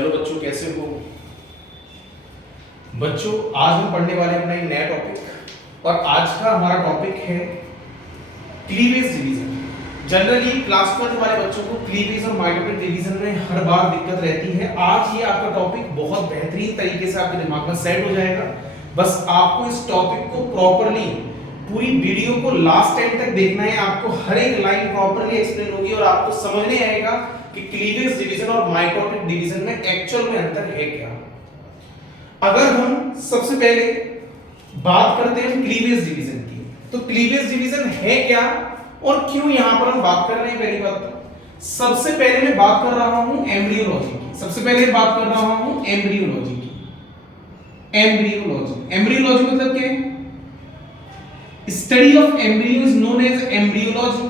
Hello बच्चों, कैसे हो बच्चों? आज हम पढ़ने वाले हैं अपना एक नया टॉपिक और आज का हमारा टॉपिक है क्लीवेज डिवीजन। जनरली क्लास 12 वाले बच्चों को क्लीवेज और माइटोटिक डिवीजन में हर बार दिक्कत रहती है। आज ये आपका टॉपिक बहुत बेहतरीन तरीके से आपके दिमाग में सेट हो जाएगा। बस आपको इस टॉपिक को प्रॉपर्ली पूरी वीडियो को लास्ट टाइम तक देखना है। आपको हर एक लाइन प्रॉपर्ली एक्सप्लेन होगी और आपको समझ में आएगा कि क्लीवेज डिवीजन और माइटोटिक डिवीजन में एक्चुअल में अंतर है क्या। अगर हम सबसे पहले बात करते हैं क्लीवेज डिवीजन की, तो क्लीवेज डिवीजन है क्या और क्यों यहां पर हम बात कर रहे हैं। पहली बात तो सबसे पहले मैं बात कर रहा हूं एम्ब्रियोलॉजी की। सबसे पहले बात कर रहा हूं एम्ब्रियोलॉजी की। एम्ब्रियोलॉजी मतलब क्या है? Study of embryo is known as embryology.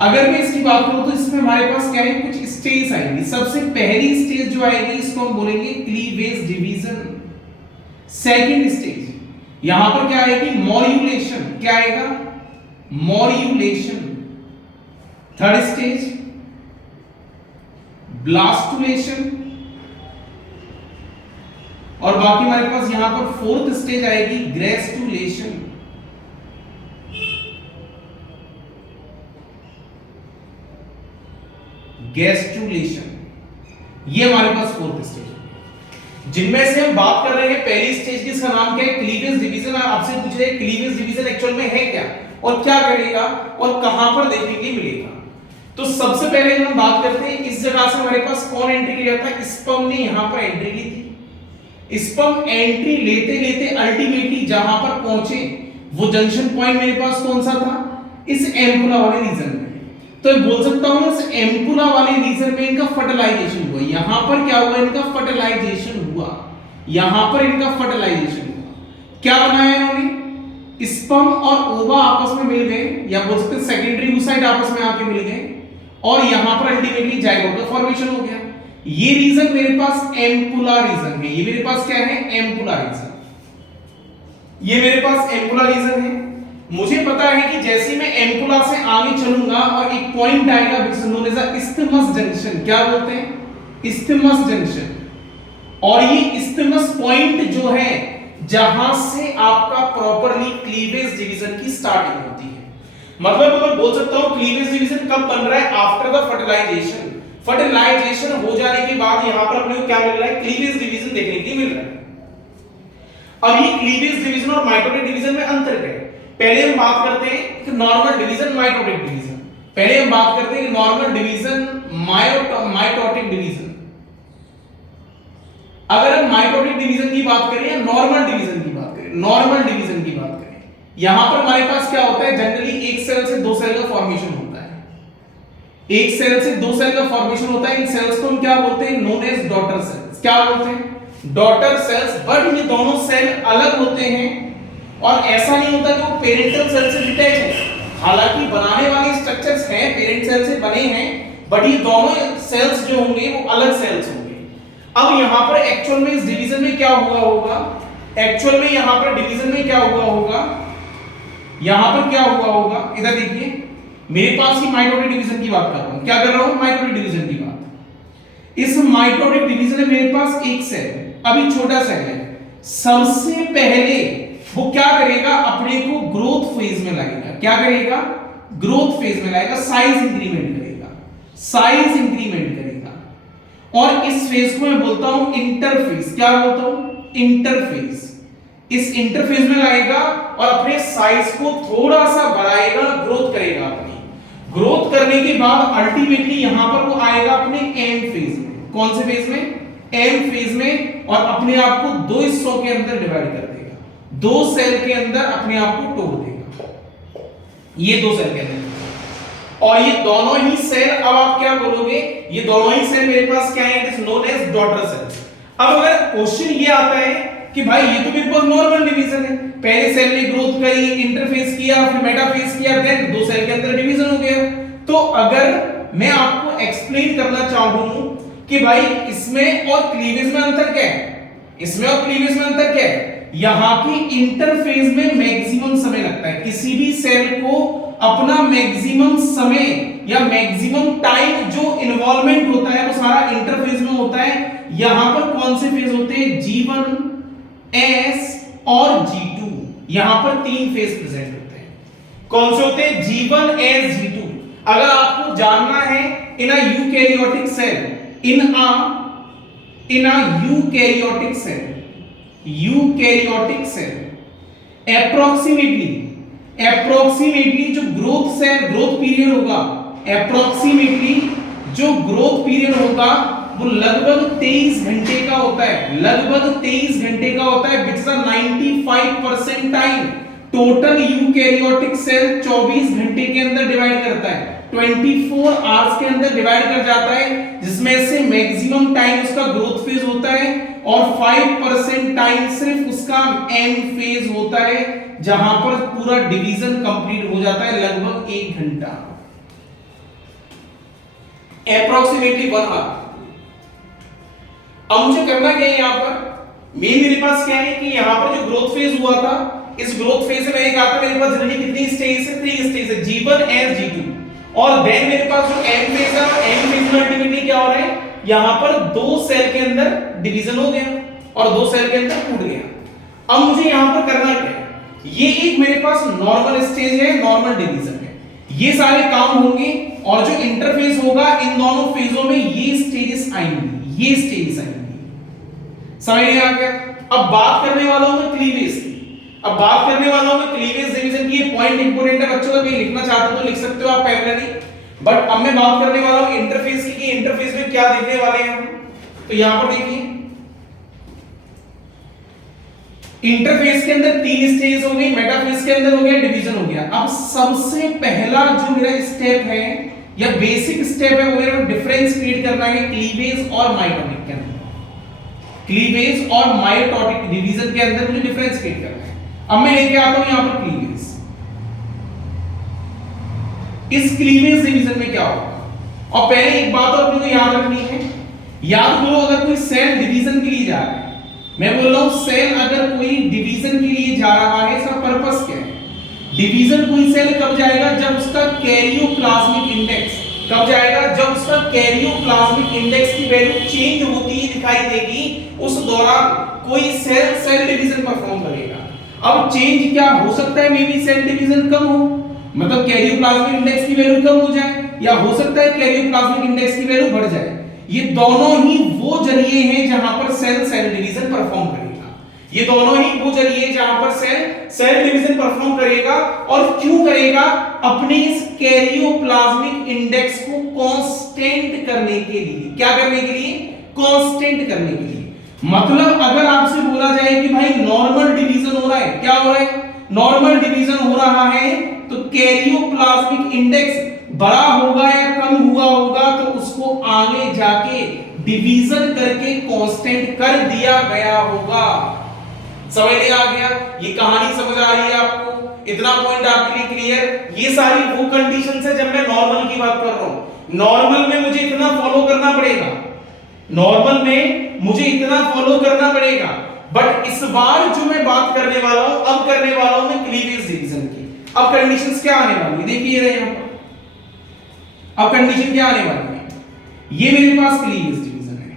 अगर मैं इसकी बात करूं तो इसमें हमारे पास क्या है, कुछ स्टेज आएंगी। सबसे पहली स्टेज जो आएगी इसको हम बोलेंगे क्लीवेज डिवीजन। सेकंड स्टेज यहां पर क्या आएगी, मॉड्यूलेशन। क्या आएगा, मॉड्यूलेशन। थर्ड स्टेज ब्लास्टुलेशन और बाकी हमारे पास यहां पर फोर्थ स्टेज आएगी ग्रेस्टुलेशन। गैस्ट्रुलेशन, ये हमारे पास फोर्थ स्टेज है। जिनमें से हम बात कर रहे हैं पहली स्टेज की, इसका नाम क्या है, क्लीवेज डिवीजन। आपसे पूछ रहे हैं क्लीवेज डिवीजन एक्चुअल में है क्या और क्या करेगा और कहां पर देखने के लिए मिलेगा। तो सबसे पहले हम बात करते हैं इस जगह से हमारे पास कौन एंट्री लिया था, स्पर्म ने यहां पर एंट्री ली थी। स्पर्म एंट्री लेते लेते अल्टीमेटली जहां पर पहुंचे वो जंक्शन पॉइंट मेरे पास कौन सा था, इस एम्पुला वाले रीजन में। तो मैं बोल सकता हूं इस एम्पुला वाले रीजन में इनका फर्टिलाइजेशन हुआ। यहां पर क्या हुआ, इनका फर्टिलाइजेशन हुआ। यहां पर इनका फर्टिलाइजेशन हुआ। क्या बनाया इन्होंने, स्पर्म और ओवा आपस में मिल गए, या बोल सकते हैं सेकेंडरी oocyte आपस में आके मिल गए और यहां पर अल्टीमेटली जाइगोट का फॉर्मेशन हो गया। ये रीजन मेरे पास एम्पुला रीजन है। ये मेरे पास क्या है, एम्पुला रीजन। ये मेरे पास एम्पुला रीजन है। मुझे पता है कि जैसे मैं एम्पुला से आगे चलूंगा और एक पॉइंट आएगा which is known as isthmus junction. क्या बोलते हैं, इस्थिमस जंक्शन। और ये इस्थिमस पॉइंट जो है जहां से आपका प्रॉपर्ली क्लीवेज डिवीजन की स्टार्टिंग होती है। मतलब मैं बोल सकता हूं क्लीवेज डिवीजन कब बन रहा है, आफ्टर द फर्टिलाइजेशन। फर्टिलाइजेशन हो जाने के बाद यहां पर अपने को क्या मिल रहा है, क्लीवेज डिवीजन देखने के लिए मिल रहा है। अब ये क्लीवेज डिवीजन और माइटोटिक डिवीजन में अंतर क्या है। पहले हम बात करते हैं कि नॉर्मल डिवीजन, माइटोटिक डिवीजन। पहले हम बात करते हैं कि नॉर्मल डिवीजन, माइटोटिक डिवीजन। अगर हम माइटोटिक डिवीजन की बात करें या नॉर्मल डिवीजन की बात करें, नॉर्मल डिवीजन की बात करें, यहां पर हमारे पास क्या होता है, जनरली एक सेल से दो सेल का फॉर्मेशन होता है। एक सेल से दो सेल का फॉर्मेशन होता है। इन सेल्स को हम क्या बोलते हैं, नोन एज डॉटर सेल्स। क्या बोलते हैं, डॉटर सेल्स। बट ये दोनों सेल अलग होते हैं और ऐसा नहीं होता कि वो पेरेंटल सेल से डिटैच है। हालांकि बनाने वाले स्ट्रक्चर्स हैं, पेरेंट सेल से बने हैं, बट ये दोनों सेल्स जो होंगे वो अलग सेल्स होंगे। अब यहां पर एक्चुअल में इस डिवीजन में क्या हुआ होगा, एक्चुअल में यहां पर डिवीजन में क्या हुआ होगा, यहां पर क्या हुआ होगा, इधर देखिए मेरे पास ही माइटोटिक डिवीजन की बात कर रहा हूं। क्या कर रहा हूं, माइटोटिक डिवीजन की बात। इस माइटोटिक डिवीजन में मेरे पास एक सेल, अभी छोटा सेल है, सबसे पहले वो क्या करेगा, अपने को ग्रोथ फेज में लाएगा। क्या करेगा, ग्रोथ फेज में लाएगा, साइज इंक्रीमेंट करेगा, साइज इंक्रीमेंट करेगा। और इस फेज को मैं बोलता हूं इंटरफेज। क्या बोलता हूं, इंटरफेज। इस इंटरफेज में लाएगा और अपने साइज को थोड़ा सा बढ़ाएगा, ग्रोथ करेगा। अपनी ग्रोथ करने के बाद अल्टीमेटली यहां पर वो आएगा अपने एम फेज में। कौन से फेज में, एम फेज में। और अपने आप को दो हिस्सों के अंदर डिवाइड कर देगा, दो सेल के अंदर अपने आप को तोड़ देगा, ये दो सेल के अंदर। और ये दोनों ही सेल, अब आप क्या बोलोगे, ये दोनों ही सेल मेरे पास क्या है, it is known as daughter cells. अब अगर क्वेश्चन ये आता है कि भाई ये तो मेरे पास नॉर्मल डिवीजन है, पहले सेल ने ग्रोथ करी, इंटरफेस किया, फिर मेटाफेज किया, देन दो सेल के अंदर डिवीजन हो गया। तो अगर मैं आपको एक्सप्लेन करना चाहूं कि भाई इसमें और क्लीवेज में अंतर क्या है, इसमें और क्लीवेज में अंतर क्या है, यहां की इंटरफेज में मैक्सिमम समय लगता है। किसी भी सेल को अपना मैक्सिमम समय या मैक्सिमम टाइम जो इन्वॉल्वमेंट होता है वो सारा इंटरफेज में होता है। यहां पर कौन से फेज होते हैं? G1, S और G2। यहां पर 3 फेज प्रेजेंट होते हैं। कौन से होते हैं? G1, S, G2। अगर आपको जानना है इन अ यूकैरियोटिक सेल, इन अ यूकैरियोटिक सेल अप्रोक्सीमेटली जो ग्रोथ पीरियड होगा, अप्रोक्सीमेटली जो ग्रोथ पीरियड होगा वो लगभग 23 घंटे का होता है, लगभग 23 घंटे का होता है, which is 95% time. Total eukaryotic cell 24 घंटे के अंदर डिवाइड करता है, 24 आवर्स के अंदर डिवाइड कर जाता है, जिसमें से मैक्सिमम टाइम उसका ग्रोथ फेज होता है और 5% टाइम सिर्फ उसका एंड फेज होता है, जहां पर पूरा डिवीजन कंप्लीट हो जाता है, लगभग 1 घंटा, अप्रोक्सीमेटली 1 आवर। अब मुझे करना क्या है? यहां पर मेरे पास क्या है कि यहां पर जो ग्रोथ फेज हुआ था, इस ग्रोथ फेज से मैंने कहा था मेरे पास जनरली कितनी स्टेज है? 3 स्टेज है, G1, S, G2। और देन मेरे पास जो एंड फेज है, एंड फेज में अल्टीमेटली क्या हो रहा है? यहां पर 2 सेल के अंदर डिवीजन हो गया और 2 सेल के अंदर टूट गया। अब मुझे यहां पर करना क्या है? ये एक मेरे पास नॉर्मल स्टेज है, नॉर्मल डिवीजन है, ये सारे काम होंगे और जो इंटरफेस होगा इन दोनों फेजों में ये स्टेजेस आएंगी, ये स्टेजेस आएंगी। समझ में आ गया? अब बात करने वाला हूं मैं क्लीवेज की। अब बात करने वाला हूं मैं क्लीवेज डिवीजन की। ये पॉइंट इंपॉर्टेंट है बच्चों, अगर लिखना चाहते हो तो लिख सकते हो आप पैरेलली, बट अब मैं बात करने वाला हूं इंटरफेस की कि इंटरफेस में क्या देखने वाले हैं हम। तो यहां पर देखिए इंटरफेस के अंदर 3 स्टेज हो गई, मेटाफेज के अंदर हो गया, डिवीजन हो गया। अब सबसे पहला जो मेरा स्टेप है या बेसिक स्टेप है वो मेरा डिफरेंस क्रिएट करना है क्लीवेज और माइटोटिक के अंदर। क्लीवेज और माइटोटिक डिवीजन के अंदर मुझे डिफरेंस क्रिएट करना है। अब मैं लेके आता हूं यहां पर क्लीवेज। इस क्लीवेज डिवीजन में क्या होगा? और पहले एक बात और अपने को याद रखनी है, याद करो अगर कोई सेल डिवीजन के लिए जा रहा है, मैं बोल रहा हूं सेल अगर कोई डिवीजन के लिए जा रहा है, इसका पर्पस क्या है? डिवीजन कोई सेल कब जाएगा? जब उसका कैरियोप्लाज्मिक इंडेक्स, कब जाएगा? जब उसका कैरियोप्लाज्मिक इंडेक्स की वैल्यू चेंज होती दिखाई देगी, उस दौरान कोई सेल डिवीजन परफॉर्म करेगा। अब चेंज क्या हो सकता है? मे बी सेल डिवीजन कम हो, मतलब कैरियोप्लाज्मिक इंडेक्स की वैल्यू कम हो जाए, या हो सकता है कैरियोप्लाज्मिक इंडेक्स की वैल्यू बढ़ जाए। ये दोनों ही वो जरिए हैं जहां पर सेल डिवीजन परफॉर्म करेगा। ये दोनों ही वो जरिए जहां पर सेल डिवीजन परफॉर्म करेगा। और क्यों करेगा? अपने इस कैरियोप्लाज्मिक इंडेक्स को कांस्टेंट करने के लिए। क्या करने के लिए? कांस्टेंट करने के लिए। मतलब अगर आपसे बोला जाए कि भाई नॉर्मल डिवीजन हो रहा है, क्या हो रहा है? नॉर्मल डिवीजन हो रहा है, तो कैरियोप्लाज्मिक इंडेक्स बड़ा होगा या कम हुआ होगा, तो उसको आगे जाके डिवीजन करके कांस्टेंट कर दिया गया होगा। समझ में आ गया? ये कहानी समझ आ रही है आपको? इतना पॉइंट आपके लिए क्लियर? ये सारी वो कंडीशंस है जब मैं नॉर्मल की बात कर रहा हूं। नॉर्मल में मुझे इतना फॉलो करना पड़ेगा, नॉर्मल में मुझे इतना फॉलो करना पड़ेगा, बट इस बार जो मैं बात करने वाला हूं, अब करने वाला हूं मैं क्लीवेज डिवीजन की। अब कंडीशंस क्या आने वाली है? देखिए यहां पर अब कंडीशन क्या आने वाली है? ये मेरे पास क्लीवेज डिवीजन है।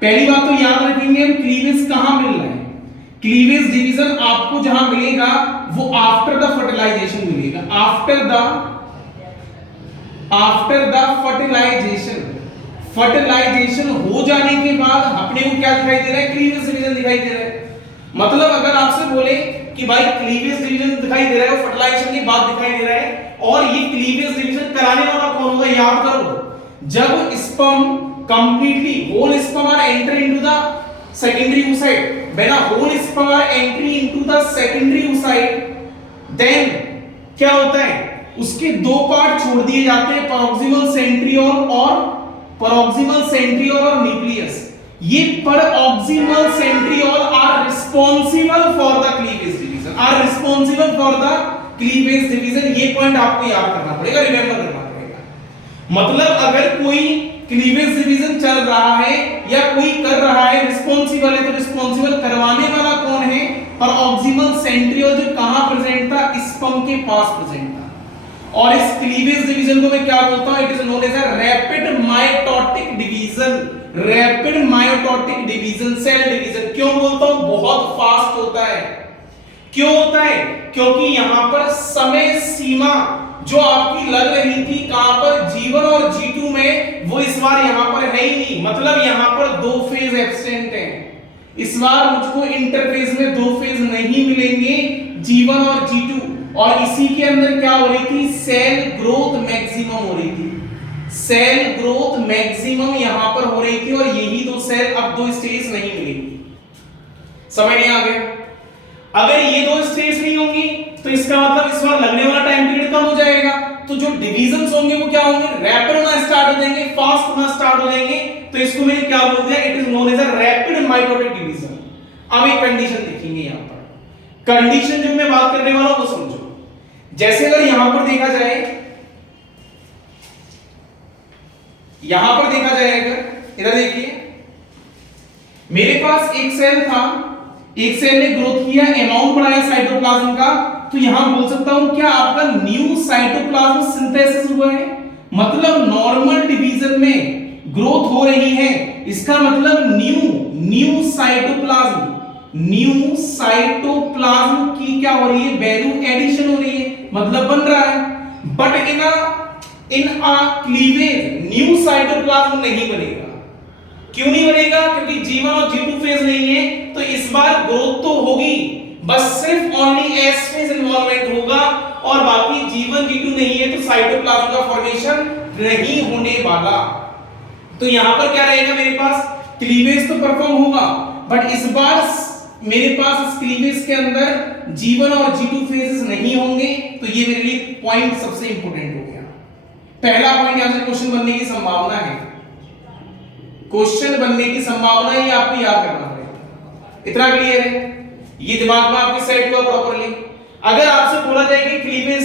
पहली बात तो याद रखेंगे हम क्लीवेज कहां मिल रहा है। क्लीवेज डिवीजन आपको जहां मिलेगा वो आफ्टर द फर्टिलाइजेशन मिलेगा। आफ्टर द फर्टिलाइजेशन हो जाने के बाद अपने को क्या दिखाई दे रहा है? क्लीवेज डिवीजन दिखाई दे रहा है। मतलब अगर आपसे बोले कि भाई क्लीवेज डिवीजन दिखाई दे रहा है, फर्टिलाइजेशन के बाद दिखाई दे रहा है, और ये क्लीवेज डिवीजन कराने वाला कौन होगा? याद करो, जब sperm completely whole sperm are enter into the secondary oocyte, when a whole sperm are entry into the secondary oocyte, then क्या होता है? उसके 2 पार्ट छोड़ दिए जाते हैं, पैरोक्सिमल सेंट्रियोल और न्यूक्लियस। ये proximal centriole are responsible for the cleavage division. ये पॉइंट आपको याद करना पड़ेगा, रिमेंबर करना पड़ेगा। मतलब अगर कोई क्लीवेज डिवीजन चल रहा है या कोई कर रहा है, रिस्पांसिबल है, तो रिस्पांसिबल करवाने वाला कौन है? पैरोक्सिमल सेंट्रियोल, जो कहां प्रेजेंट था? स्पर्म के पास प्रेजेंट था। और इस क्लीवेज डिवीजन को मैं क्या बोलता हूं, it is known as a rapid mitotic division. Rapid mitotic division, cell division क्यों बोलता हूं, बहुत फास्ट होता है। क्यों होता है, क्योंकि यहां पर समय सीमा जो आपकी लग रही थी कहां पर, G1 और G2 में, वो इस बार यहां पर है ही नहीं। मतलब यहां पर दो फेज एब्सेंट हैं। इस बार मुझको इंटरफेज में दो फेज नहीं मिलेंगे, G1 और G2। और इसी के अंदर क्या हो रही थी, सेल ग्रोथ मैक्सिमम हो रही थी। सेल ग्रोथ मैक्सिमम यहां पर हो रही थी और यही दो सेल, अब दो स्टेज नहीं मिलेगी। समझ नहीं आ गया? अगर ये दो स्टेज नहीं होंगी तो इसका मतलब इस बार लगने वाला टाइम पीरियड कम हो जाएगा। तो जो डिवीजंस होंगे वो क्या होंगे, रैपिड होना स्टार्ट हो जाएंगे, फास्ट होना स्टार्ट हो जाएंगे। तो इसको मैंने क्या बोल दिया, it is known as a rapid mitotic division. अब एक कंडीशन देखेंगे यहां पर। कंडीशन जो मैं बात करने वाला हूं वो समझो। जैसे अगर यहां पर देखा जाए, यहां पर देखा जाए, अगर इधर देखिए, मेरे पास एक सेल था, एक सेल ने ग्रोथ किया, अमाउंट बढ़ाया साइटोप्लाज्म का, तो यहां बोल सकता हूं क्या आपका न्यू साइटोप्लाज्म सिंथेसिस हुआ है। मतलब नॉर्मल डिवीजन में ग्रोथ हो रही है, इसका मतलब न्यू साइटोप्लाज्म, न्यू साइटोप्लाज्म की क्या हो रही है, वैल्यू एडिशन हो रही है, मतलब बन रहा है। But in a cleavage new cytoplasm नहीं बनेगा। क्यों नहीं बनेगा, क्योंकि G1 और G2 फेज नहीं है। तो इस बार ग्रोथ तो होगी, बस सिर्फ ओनली S फेज इन्वॉल्वमेंट होगा और बाकी G1 G2 नहीं है, तो साइटोप्लाज्म का फॉर्मेशन नहीं होने वाला। तो यहां पर क्या रहेगा, मेरे पास क्लीवेज तो परफॉर्म होगा, बट इस बार मेरे पास इस क्लीवेज के अंदर G1 और G2 फेजेस नहीं होंगे। तो ये मेरे लिए पॉइंट सबसे इंपॉर्टेंट हो गया। पहला पॉइंट यहां से क्वेश्चन बनने की संभावना है, क्वेश्चन बनने की संभावना ये आपको याद करना पड़ेगा। इतना क्लियर है, ये दिमाग में आपके सेट हुआ प्रॉपर्ली। अगर आपसे बोला जाए कि क्लीवेज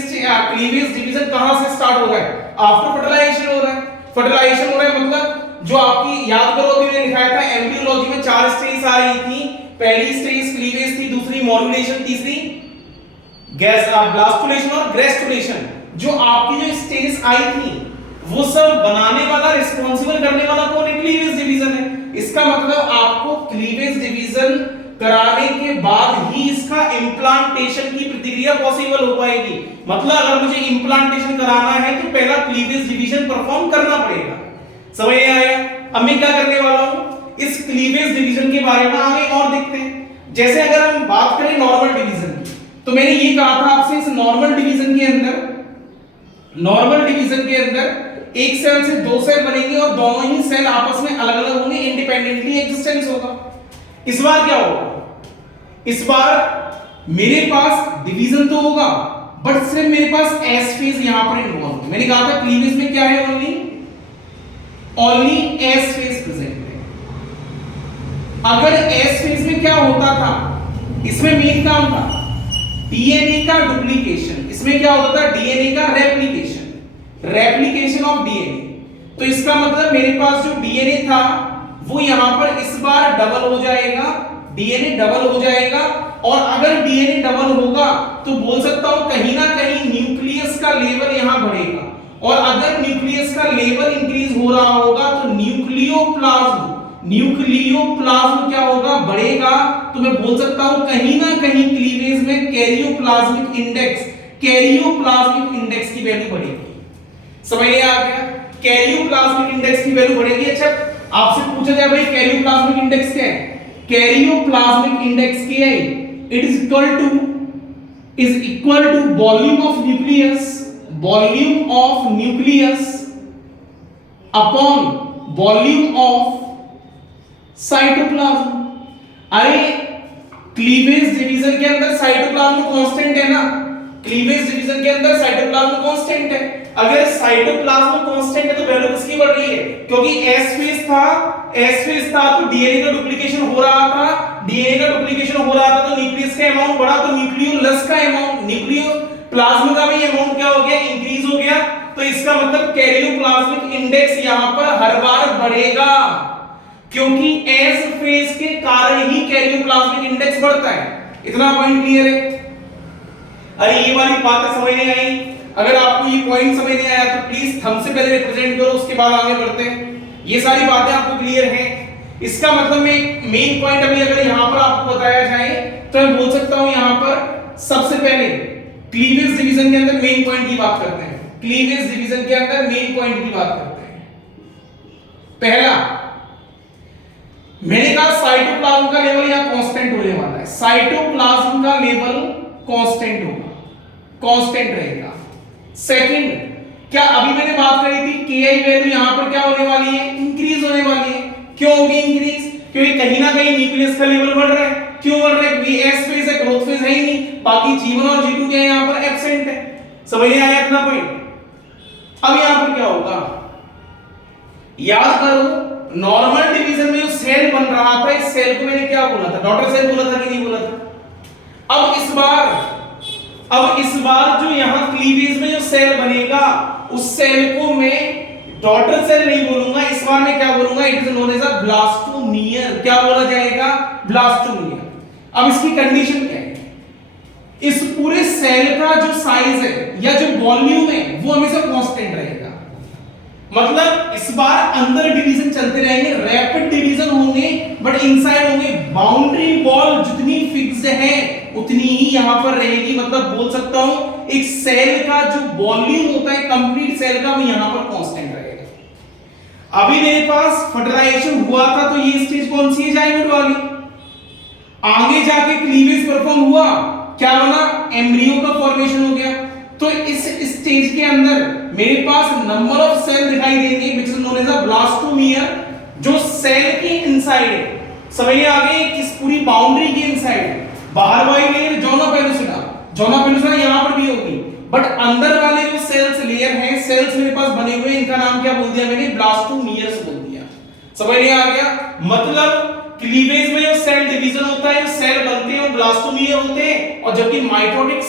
डिवीजन कहां से स्टार्ट हो रहा है, आफ्टर फर्टिलाइजेशन हो रहा है। फर्टिलाइजेशन हो रहा है मतलब जो आपकी, याद करो अभी मैंने दिखाया था एम्ब्रियोलॉजी में 4 स्टेज आ रही थी। पहली स्टेज क्लीवेज थी, दूसरी मॉड्यूलेशन, तीसरी ब्लास्टुलेशन और ग्रेस्टुलेशन। जो आपकी जो स्टेज आई थी वो सब बनाने वाला, रिस्पांसिबल करने वाला कौन है, क्लीवेज डिवीजन है। इसका मतलब आपको क्लीवेज डिवीजन कराने के बाद ही इसका इम्प्लांटेशन की प्रक्रिया पॉसिबल हो पाएगी। मतलब अगर मुझे इम्प्लांटेशन कराना है तो पहला क्लीवेज डिवीजन परफॉर्म करना पड़ेगा। समझ में आया? अब मैं क्या करने वाला हूं, इस क्लीवेज डिवीजन के बारे में आगे और देखते हैं। जैसे अगर हम बात करें नॉर्मल डिवीजन की, तो मैंने ये कहा था आपसे, इस नॉर्मल डिवीजन के अंदर एक सेल से दो सेल बनेंगे और दोनों ही सेल आपस में अलग अलग होंगे, इंडिपेंडेंटली एग्जिस्टेंस होगा। इस बार क्या होगा, इस बार मेरे पास डिवीजन तो होगा, बट सिर्फ मेरे पास एस फेज यहां पर इन्वॉल्व है। मैंने कहा था क्लीवेज में क्या है, ओनली एस फेज प्रेजेंट है। अगर एस फेज में क्या होता था, इसमें मेन काम था डीएनए का डुप्लीकेशन, इसमें क्या होता था, डीएनए का रेप्लिकेशन ऑफ डीएनए। तो इसका मतलब मेरे पास जो डीएनए था वो यहां पर इस बार डबल हो जाएगा, डीएनए डबल हो जाएगा। और अगर डीएनए डबल होगा तो बोल सकता हूं कहीं ना कहीं न्यूक्लियस का लेवल यहां बढ़ेगा, और अगर न्यूक्लियस का लेवल इंक्रीज हो रहा होगा तो न्यूक्लियोप्लाज्म क्या होगा, बढ़ेगा। तो मैं बोल सकता हूं कहीं ना कहीं क्लीवेज में कैरियोप्लाज्मिक इंडेक्स की वैल्यू बढ़ेगी। समझ में आ गया, कैरियोप्लाज्मिक इंडेक्स की वैल्यू बढ़ेगी। अच्छा, आपसे पूछा जाए भाई कैरियोप्लाज्मिक इंडेक्स क्या है, कैरियोप्लाज्मिक इंडेक्स क्या है, it is equal to volume of nucleus upon volume of cytoplasm. अरे क्लीवेज डिवीजन के अंदर साइटोप्लाज्म कांस्टेंट है ना, क्लीवेज डिवीजन के अंदर साइटोप्लाज्म कांस्टेंट है। अगर साइटोप्लाज्म कांस्टेंट है तो वैल्यू किसकी बढ़ रही है, क्योंकि एस फेज था तो डीएनए का डुप्लीकेशन हो रहा था, तो न्यूक्लियस का अमाउंट बढ़ा, तो न्यूक्लियोलस का अमाउंट, न्यूक्लियोप्लाज्म का भी अमाउंट क्या हो गया, इंक्रीज हो गया। तो इसका मतलब कैरियोप्लाज्मिक इंडेक्स यहां पर हर बार बढ़ेगा, क्योंकि एस फेज के कारण ही कैरियोप्लाज्मिक इंडेक्स बढ़ता है। इतना पॉइंट क्लियर है? अरे ये वाली बात समझ नहीं आई? अगर आपको ये पॉइंट समझ नहीं आया तो प्लीज थंब से पहले रिप्रेजेंट करो, उसके बाद आगे बढ़ते हैं। ये सारी बातें आपको क्लियर है? इसका मतलब मैं मेन पॉइंट अभी अगर यहां पर आपको बताया जाए तो मैं बोल सकता हूं यहां पर सबसे पहले क्लीवेज डिवीजन के अंदर मेन पॉइंट की बात करते हैं। क्लीवेज डिवीजन के अंदर मेन पॉइंट की बात करते हैं। पहला, मैंने कहा साइटोप्लाज्म का लेवल यहां कांस्टेंट होने वाला है। साइटोप्लाज्म का लेवल कांस्टेंट होगा, कांस्टेंट रहेगा। सेकंड, क्या अभी मैंने बात करी थी KI वैल्यू यहां पर क्या होने वाली है? इंक्रीज होने वाली है। क्यों होगी इंक्रीज? क्योंकि कहीं ना कहीं न्यूक्लियस का लेवल बढ़ रहा है। क्यों बढ़ रहा है? क्योंकि एस फेज है, ग्रोथ फेज है ही नहीं, बाकी G1 और G2 क्या है यहां पर एब्सेंट है। समझ में आया इतना पॉइंट? अब यहां पर क्या होगा, याद करो नॉर्मल डिवीजन में जो सेल बन रहा था, इस सेल को मैंने क्या बोला था? डॉटर सेल बोला था कि नहीं बोला था? अब इस बार जो यहां क्लीवेज में जो सेल बनेगा उस सेल को मैं डॉटर सेल नहीं बोलूंगा, इस बार मैं क्या बोलूंगा? It is known as a blastomere. क्या बोला जाएगा? ब्लास्टोमियर। अब इसकी कंडीशन क्या है? इस पूरे सेल का जो साइज है या जो वॉल्यूम है वो हमेशा कांस्टेंट रहेगा। मतलब इस बार अंदर डिवीजन चलते रहेंगे, रैपिड डिवीजन होंगे, बट इनसाइड होंगे। बाउंड्री वॉल जितनी फिक्स्ड है उतनी ही यहां पर रहेगी। मतलब बोल सकता हूं एक सेल का जो वॉल्यूम होता है कंप्लीट सेल का वो यहां पर कांस्टेंट रहेगा। अभी मेरे पास फर्टिलाइजेशन हुआ था तो ये स्टेज कौन सी है? जाइगोट वाली। आगे जाके क्लीवेज परफॉर्म हुआ, क्या बना? एम्ब्रियो का फॉर्मेशन हो गया। तो इस स्टेज के अंदर मेरे पास नंबर ऑफ सेल दिखाई देंगे which is known as a blastomere, जो सेल के इनसाइड है। समझ में आ गई? किस पूरी बाउंड्री के इनसाइड बाहर वाली लेयर जोना पेलुसिना यहां पर भी होगी, बट अंदर वाले जो सेल्स लेयर हैं, सेल्स मेरे पास बने हुए, इनका नाम क्या बोल दिया मैंने? ब्लास्टोमियर्स बोल दिया। समझ में आ गया? मतलब क्लीवेज में जो सेल डिवीजन होता है, जो सेल बनते हैं वो ब्लास्टोमियर होते हैं, और जबकि माइटोटिक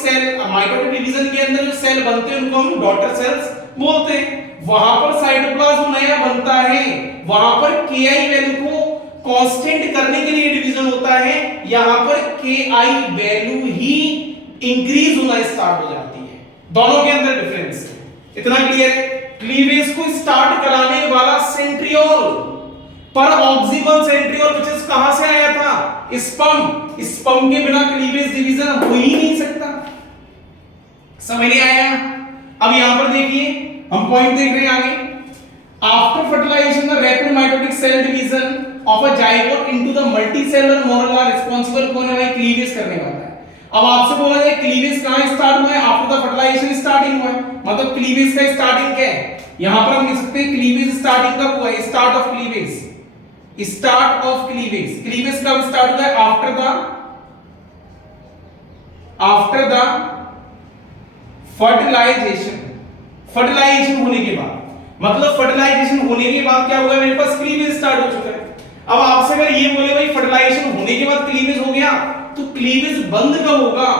डिवीजन के अंदर जो सेल बनते हैं उनको हम डॉटर सेल्स बोलते हैं। वहां पर साइटोप्लाज्म नया बनता है, वहां पर KI वैल्यू को कांस्टेंट करने के लिए डिवीजन होता है, यहां पर KI वैल्यू ही इंक्रीज होना स्टार्ट हो जाती है। दोनों के अंदर डिफरेंस है। इतना क्लियर है? क्लीवेज को स्टार्ट कराने वाला सेंट्रियोल पर ऑक्सिमल सेंट्रियोल व्हिच इज कहां से आया था? स्पर्म के बिना क्लीवेज डिवीजन हो ही नहीं सकता। समझ नहीं आया? अब यहां पर देखिए, हम पॉइंट देख रहे हैं आगे। After fertilisation the rapid mitotic cell division of a zygote into the multicellular morula responsible कौन है भाई? क्लीवेज करने वाला है। अब आपसे बोला जाए क्लीवेज कहां स्टार्ट हुआ है? आफ्टर द फर्टिलाइजेशन स्टार्टिंग हुआ है। मतलब क्लीवेज का स्टार्टिंग क्या है? यहां पर हम लिख सकते हैं क्लीवेज स्टार्टिंग कब हुआ है? Start of cleavage. Start of cleavage. Cleavage कब स्टार्ट हुआ है? After the fertilisation. फर्टिलाइजेशन होने के बाद, मतलब फर्टिलाइजेशन होने के बाद क्या हुआ? मेरे पास क्लीवेज स्टार्ट हो चुका है। अब आपसे अगर ये बोले भाई फर्टिलाइजेशन होने के बाद क्लीवेज हो गया, तो क्लीवेज बंद कब होगा?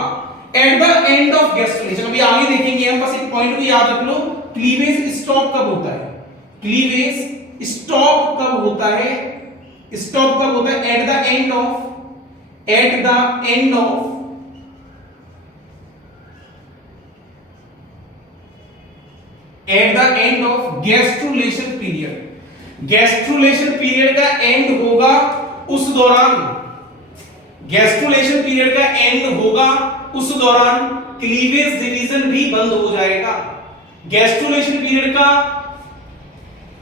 At the end of gastrulation. अभी आगे देखेंगे हम, बस एक पॉइंट को याद रख लो, क्लीवेज स्टॉप कब होता है? क्लीवेज स्टॉप कब होता है? स्टॉप कब होता है? At the end of gastrulation period. Gastrulation period का एंड होगा उस दौरान, गैस्ट्रुलेशन पीरियड का एंड होगा उस दौरान क्लीवेज डिवीजन भी बंद हो जाएगा। गैस्ट्रुलेशन पीरियड का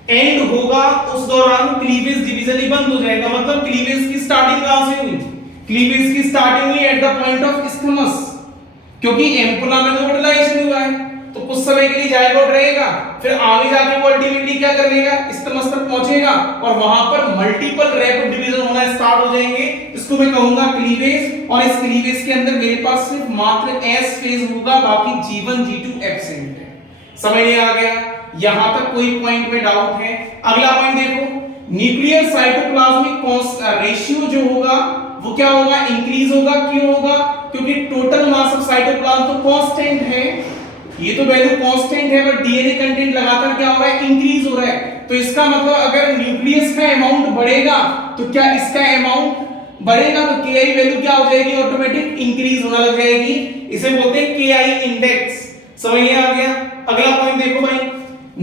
एंड होगा उस दौरान क्लीवेज डिवीजन ही बंद हो जाएगा। मतलब क्लीवेज की स्टार्टिंग कहां से हुई? क्लीवेज की स्टार्टिंग हुई एट द पॉइंट ऑफ इस्थिमस, क्योंकि एम्पुला में फर्टिलाइजेशन हुआ है तो कुछ समय के लिए जाइगोट रहेगा, फिर आगे जाके वो अल्टीमेटली क्या कर लेगा? इस्थिमस तक पहुंचेगा और वहां पर मल्टीपल रैपिड डिवीजन होना स्टार्ट हो जाएंगे। इसको मैं कहूंगा क्लीवेज, और इस क्लीवेज के अंदर मेरे पास सिर्फ मात्र एस फेज होगा, बाकी G1 G2 एब्सेंट है। समझ में आ गया? यहां तक कोई पॉइंट में डाउट है? अगला पॉइंट देखो, न्यूक्लियर साइटोप्लाज्मिक रेशियो जो होगा वो क्या होगा? इंक्रीज होगा। क्यों होगा? क्योंकि टोटल मास ऑफ साइटोप्लाज्म तो कांस्टेंट है, ये तो वैल्यू कांस्टेंट है, बट डीएनए कंटेंट लगातार क्या हो रहा है? इंक्रीज हो रहा है। तो इसका मतलब अगर न्यूक्लियस का अमाउंट बढ़ेगा तो क्या इसका अमाउंट बढ़ेगा? तो KI वैल्यू क्या हो जाएगी? ऑटोमेटिक इंक्रीज होने लग जाएगी। इसे बोलते हैं KI इंडेक्स। समझ में आ गया? अगला पॉइंट देखो भाई,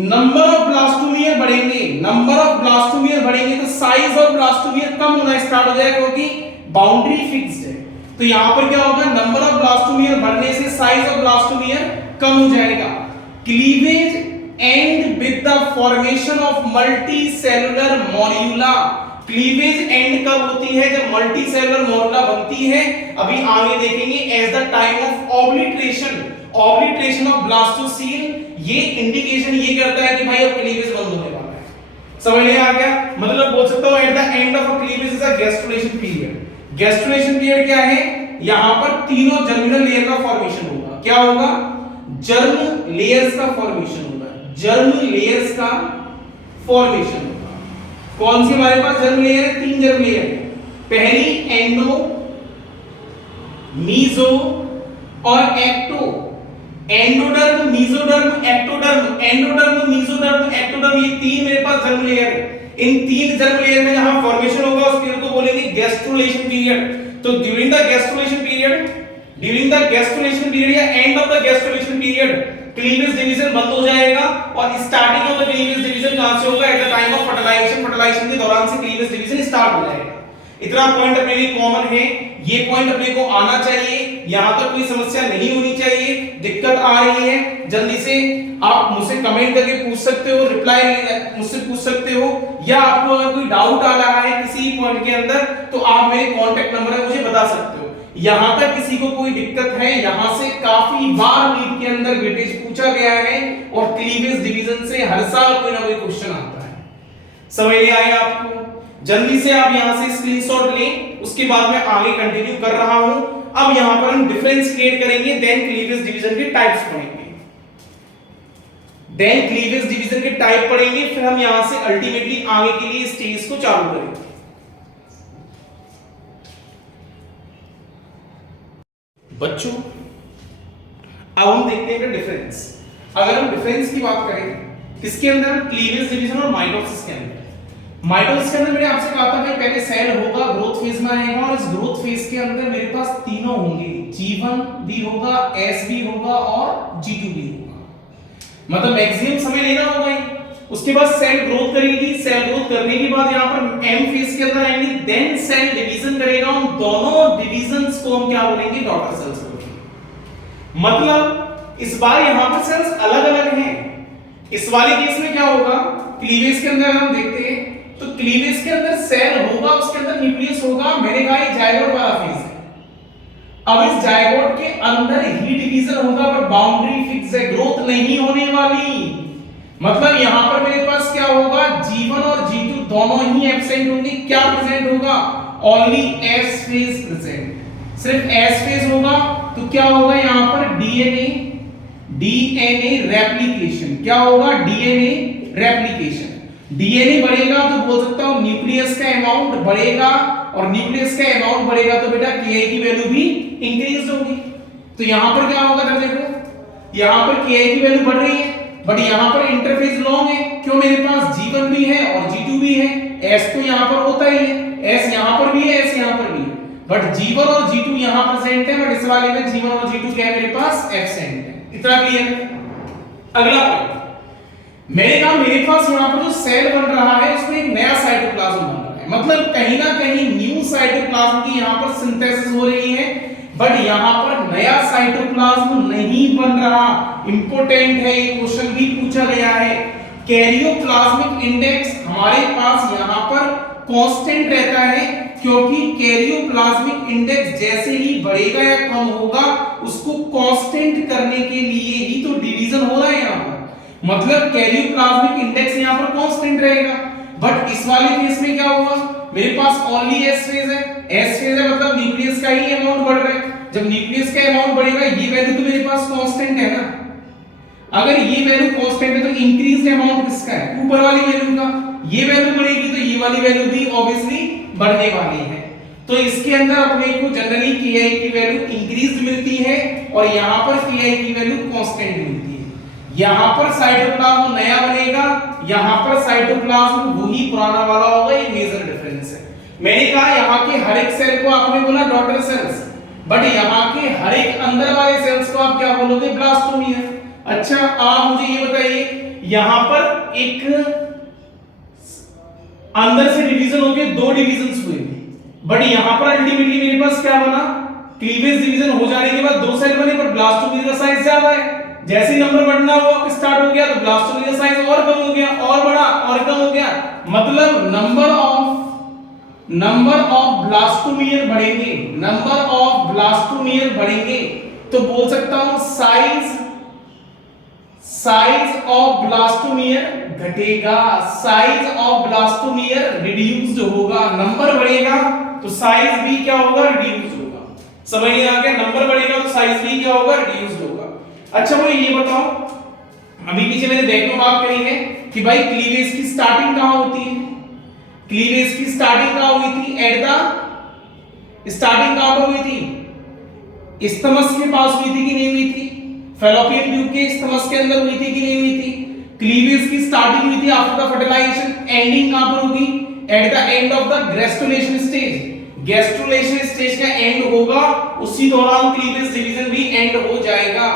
नंबर ऑफ ब्लास्टोमियर बढ़ेंगे, नंबर ऑफ ब्लास्टोमियर बढ़ेंगे तो साइज ऑफ ब्लास्टोमियर कम होना स्टार्ट हो जाएगा क्योंकि बाउंड्री फिक्स्ड है। तो यहां पर क्या होगा, नंबर ऑफ ब्लास्टोमियर बढ़ने से साइज ऑफ ब्लास्टोमियर कम हो जाएगा। Cleavage end with the formation of multicellular morula. Cleavage end कब होती है, जब मल्टी सेलुलर मॉड्यूला बनती है। अभी आगे देखेंगे as the time of obliteration, obliteration of blastocoel, ये इंडिकेशन ये करता है कि भाई अब क्लीवेज बंद होने वाला है। समझ में आ गया, मतलब बोल सकता हूं at the end of a cleavage is a gastrulation period. Gastrulation period क्या है, यहां पर तीनों जर्मिनल लेयर का फॉर्मेशन होगा। क्या होगा, जर्म लेयर्स का फॉर्मेशन होगा, जर्म लेयर्स का फॉर्मेशन होगा। कौन सी हमारे पास जर्म लेयर है, तीन जर्म लेयर है। पहली एंडो, मीजो और ecto. Endoderm, mesoderm, ectoderm, endoderm, mesoderm, ectoderm, ये तीन मेरे पास जर्म लेयर है। इन तीन जर्म लेयर में जहां फॉर्मेशन होगा उस पीरियड को बोलेंगे गैस्ट्रुलेशन पीरियड। तो during the gastrulation period, during the gastrulation period या end of the gastrulation period cleavage division बंद हो जाएगा और starting of the cleavage division कहां से होगा, at the time of fertilisation. Fertilisation के दौरान से क्लीवेज डिवीजन स्टार्ट हो जाएगा। इतना पॉइंट अपने लिए कॉमन है, ये पॉइंट अपने को आना चाहिए, यहां तक कोई समस्या नहीं होनी चाहिए। दिक्कत आ रही है जल्दी से आप मुझसे कमेंट करके पूछ सकते हो, रिप्लाई मुझसे पूछ सकते हो, या आपको अगर कोई डाउट आ रहा है किसी पॉइंट के अंदर तो आप मेरे कांटेक्ट नंबर है मुझे बता सकते हो। यहां तक किसी को कोई दिक्कत है, यहां से काफी बार नीट के अंदर वेटेज पूछा गया है और क्लीवेज डिवीजन से हर साल कोई ना कोई क्वेश्चन आता है। समझ में आएगा आपको, जल्दी से आप यहां से स्क्रीनशॉट लें, उसके बाद मैं आगे कंटिन्यू कर रहा हूं। अब यहां पर हम डिफरेंस क्रिएट करेंगे, देन क्लीवेज डिवीजन के टाइप्स पढ़ेंगे, देन क्लीवेज डिवीजन के टाइप पढ़ेंगे, फिर हम यहां से अल्टीमेटली आगे के लिए स्टेज को चालू करेंगे। बच्चों अब हम देखते हैं डिफरेंस। अगर हम डिफरेंस की बात करें किसके अंदर, क्लीवेज डिवीजन और माइटोसिस के अंदर। माइटोसिस के अंदर मैंने आपसे कहा था कि पहले सेल होगा, ग्रोथ फेज में आएगा और इस ग्रोथ फेज के अंदर मेरे पास तीनों होंगे, G1 भी होगा, S भी होगा और G2 भी होगा। मतलब मैक्सिमम समय लेना होगा ही। उसके बाद सेल ग्रोथ करेगी, सेल ग्रोथ करने के बाद यहां पर M फेज के अंदर आएंगे, देन सेल डिवीजन करेगा। उन दोनों डिवीजंस को हम क्या बोलेंगे, डॉटर सेल्स बोलेंगे। मतलब इस बार यहां पर सेल्स अलग-अलग हैं। इस वाले केस में क्या होगा, क्लीवेज के अंदर हम देखते हैं तो क्लीवेज के अंदर सेल होगा, उसके अंदर न्यूक्लियस होगा। मैंने कहा ये जायगोट वाला फेज है। अब इस जायगोट के अंदर ही डिवीजन होगा पर बाउंड्री फिक्स है, ग्रोथ नहीं होने वाली। मतलब यहां पर मेरे पास क्या होगा, G1 और G2 दोनों ही एब्सेंट होंगे। क्या प्रेजेंट होगा, ओनली S फेज प्रेजेंट, सिर्फ S फेज होगा। तो क्या होगा यहां पर डीएनए रेप्लिकेशन। क्या होगा, डीएनए रेप्लिकेशन। डीएनए बढ़ेगा तो बोल सकता हूं न्यूक्लियस का अमाउंट बढ़ेगा, और न्यूक्लियस का अमाउंट बढ़ेगा तो बेटा Ki की वैल्यू भी इंक्रीज होगी। तो यहां पर क्या होगा, देखो यहां पर Ki की वैल्यू बढ़ रही है, बट यहां पर इंटरफेस लॉन्ग है। क्यों, मेरे पास G1 भी है और G2 भी है। S तो यहां पर होता ही है, S यहां पर भी है, S यहां पर भी है, बट G1 और G2 यहां प्रेजेंट है, बट इस वाले में G1 और G2 क्या है, मेरे पास एब्सेंट है। इतना क्लियर। अगला पॉइंट, मैंने कहा मेरे पास यहां पर जो सेल बन रहा है उसमें एक नया साइटोप्लाज्म बन रहा है। मतलब कहीं ना कहीं न्यू साइटोप्लाज्म की यहां पर सिंथेसिस हो रही है, बट यहां पर नया साइटोप्लाज्म नहीं बन रहा। इंपॉर्टेंट है, ये क्वेश्चन भी पूछा गया है। कैरियोप्लाज्मिक इंडेक्स हमारे पास यहां पर कांस्टेंट रहता है, क्योंकि कैरियोप्लाज्मिक इंडेक्स जैसे ही बढ़ेगा या कम होगा उसको कांस्टेंट करने के लिए ही तो डिवीजन हो रहा है यहां पर। मतलब कैरियोप्लाज्मिक इंडेक्स यहां पर कांस्टेंट रहेगा, बट इस वाले केस में क्या होगा, मेरे पास ओनली S फेज है। S फेज है मतलब न्यूक्लियस का ही अमाउंट बढ़ रहा है। जब न्यूक्लियस का अमाउंट बढ़ेगा, ये वैल्यू तो मेरे पास कांस्टेंट है ना। अगर ये वैल्यू कांस्टेंट है तो इंक्रीज्ड अमाउंट किसका है, ऊपर वाली वैल्यू का। ये वैल्यू बढ़ेगी तो ये वाली वैल्यू भी ऑब्वियसली बढ़ने वाली है। तो इसके अंदर अपने को जनरली Ki की वैल्यू इंक्रीज्ड मिलती है और यहां पर Ki की वैल्यू कांस्टेंट मिलती है। यहां पर साइटोप्लाज्म नया बनेगा, यहां पर साइटोप्लाज्म वही पुराना वाला होगा। ये मेजर डिफरेंस है। मैंने कहा यहां के हर एक सेल को आपने बोला डॉटर सेल्स, बट यहां के हर एक अंदर वाले सेल्स को आप क्या बोलोगे, ब्लास्टोमियर। अच्छा आप मुझे ये बताइए, यहां पर एक अंदर से डिवीजन हो गए, दो डिवीजन हुए, बट यहां पर अल्टीमेटली मेरे पास क्या बना, क्लीवेज डिवीजन हो जाने के बाद दो सेल बने, पर ब्लास्टोमीर का साइज ज्यादा है। जैसे ही नंबर बढ़ना हुआ स्टार्ट हो गया तो ब्लास्टोमीर का साइज और कम हो गया, और बड़ा और कम हो गया, मतलब नंबर ऑफ ब्लास्टोमीर बढ़ेंगे, नंबर ऑफ ब्लास्टोमीर बढ़ेंगे, तो बोल सकता हूं साइज ऑफ ब्लास्टोमीर घटेगा, साइज ऑफ ब्लास्टोमीर रिड्यूस्ड होगा। नंबर बढ़ेगा तो साइज भी क्या होगा, रिड्यूस होगा। समझ में आ गया, नंबर बढ़ेगा तो साइज भी क्या होगा, रिड्यूस होगा। अच्छा मुझे ये बताओ, अभी पीछे मैंने बैक में बात करी है कि भाई क्लीवेज की स्टार्टिंग कहां होती है, क्लीवेज की स्टार्टिंग कहां हुई थी, एट द स्टार्टिंग कहां पर हुई थी, इस्थमस के पास हुई थी कि नहीं हुई थी, फैलोपियन ट्यूब के इस्थमस के अंदर हुई थी कि नहीं हुई थी। क्लीवेज की स्टार्टिंग हुई थी आफ्टर द फर्टिलाइजेशन, एंडिंग कहां पर होगी, at the end of the gastrulation stage, gastrulation stage का एंड होगा, उसी दौरान क्लीवेज डिवीजन भी एंड हो जाएगा।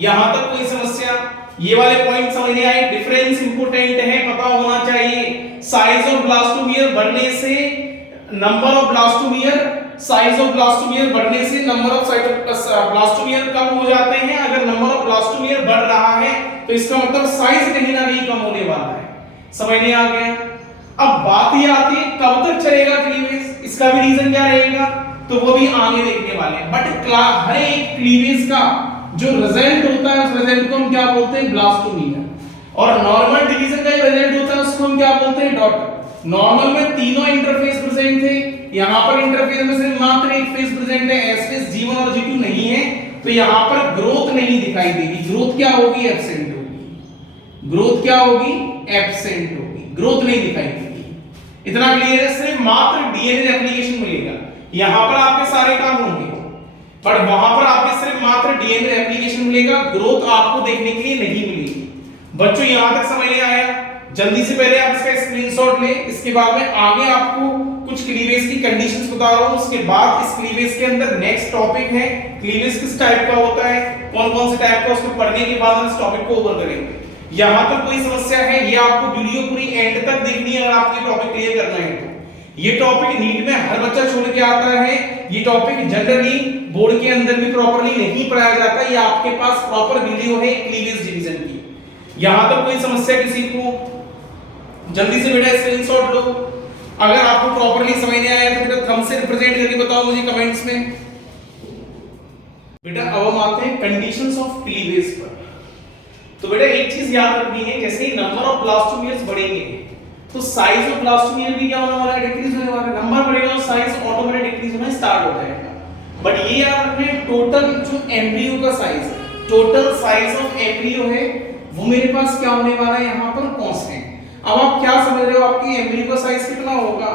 यहां तक कोई समस्या, ये वाले पॉइंट समझ में आए, डिफरेंस इंपॉर्टेंट है, पता होना चाहिए। साइज ऑफ ब्लास्टोमीर बढ़ने से number of blastomere, size of ब्लास्टोमीर बढ़ने से नंबर ऑफ ब्लास्टोमीर कम हो जाते हैं। अगर नंबर ऑफ ब्लास्टोमीर बढ़ रहा है तो इसका मतलब साइज कहीं ना कहीं कम होने वाला है। समझ में आ गया। अब बात ये आती है कब तक चलेगा क्लीवेज, इसका भी रीजन क्या रहेगा, तो वो भी आगे देखने वाले हैं। बट हर एक क्लीवेज का जो रिजल्ट होता है उस रिजल्ट को हम क्या बोलते हैं, ब्लास्टोमीर, और नॉर्मल डिवीजन का जो रिजल्ट होता है उसको हम क्या बोलते हैं, डॉटर। नॉर्मल में तीनों इंटरफेस प्रेजेंट थे, यहां पर इंटरफेस में सिर्फ मात्र एक फेस प्रेजेंट है, एस फेस G1 और G2 नहीं है, तो यहां पर ग्रोथ नहीं दिखाई देगी। ग्रोथ क्या होगी, एब्सेंट होगी, ग्रोथ क्या होगी, एब्सेंट होगी, ग्रोथ नहीं दिखाई देगी। इतना क्लियर है, सिर्फ मात्र डीएनए रेप्लिकेशन मिलेगा, यहां पर आपके सारे काम होंगे, पर वहां पर आपके सिर्फ मात्र डीएनए रेप्लिकेशन मिलेगा, ग्रोथ आपको देखने के लिए नहीं मिलेगी। बच्चों यहां तक समझ में आया। जल्दी से पहले आप इसका स्क्रीनशॉट लें, इसके बाद में आगे आपको कुछ क्लीवेज की कंडीशंस बता रहा हूं, उसके बाद इस क्लीवेज के अंदर नेक्स्ट टॉपिक है क्लीवेज किस टाइप का होता है, कौन कौन से टाइप का, उसको पढ़ने के बाद हम इस टॉपिक को ओवर करेंगे। यहां तक कोई समस्या है, ये आपको वीडियो पूरी एंड तक देखनी है अगर आपको ये टॉपिक क्लियर करना है तो। ये टॉपिक नीट में हर बच्चा छोड़ के आता है, ये टॉपिक जनरली बोर्ड के अंदर भी प्रॉपर्ली नहीं पढ़ाया जाता। ये आपके पास प्रॉपर वीडियो है क्लीवेज डिवीजन की। यहां तक कोई समस्या किसी को, जल्दी से बेटा स्क्रीनशॉट लो। अगर आपको प्रॉपर्ली समझ नहीं आया तो बेटा थंब से रिप्रेजेंट करके बताओ मुझे कमेंट्स में। बेटा अब हम आते हैं कंडीशंस ऑफ क्लीवेज पर। तो बेटा एक चीज याद रखनी है, जैसे ही नंबर ऑफ ब्लास्टोमीर्स बढ़ेंगे तो साइज ऑफ ब्लास्टोमीर भी क्या होने वाला है, डिक्रीज होने वाला है। नंबर बढ़ेगा तो साइज ऑटोमेटिक डिक्रीज होना स्टार्ट हो जाएगा। बट ये याद रखना है, टोटल जो एम्ब्रियो का साइज है, टोटल साइज ऑफ एम्ब्रियो है, वो मेरे पास क्या होने वाला है, यहां पर कांस्टेंट। अब आप क्या समझ रहे हो, आपकी एम्ब्रियो का साइज कितना होगा,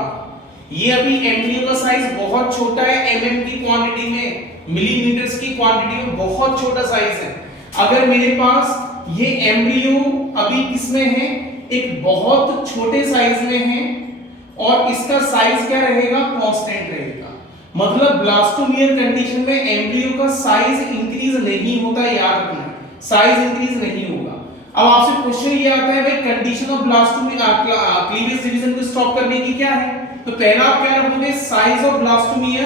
ये अभी एम्ब्रियो का साइज बहुत छोटा है, एमएम की क्वांटिटी में, मिलीमीटर्स की क्वांटिटी में बहुत छोटा साइज है। अगर मेरे पास ये एम्ब्रियो अभी किसमें है, एक बहुत छोटे साइज में है, और इसका साइज क्या रहेगा, कांस्टेंट रहेगा। मतलब ब्लास्टोमीर कंडीशन में एम्ब्रियो का साइज इंक्रीज नहीं होता, याद रखना, साइज इंक्रीज नहीं होगा। अब आपसे क्वेश्चन ये आता है भाई कंडीशन ऑफ ब्लास्टोमीर क्लीवेज डिवीजन को स्टॉप करने की क्या है, तो पहला आप क्या रखोगे, साइज ऑफ ब्लास्टोमीर।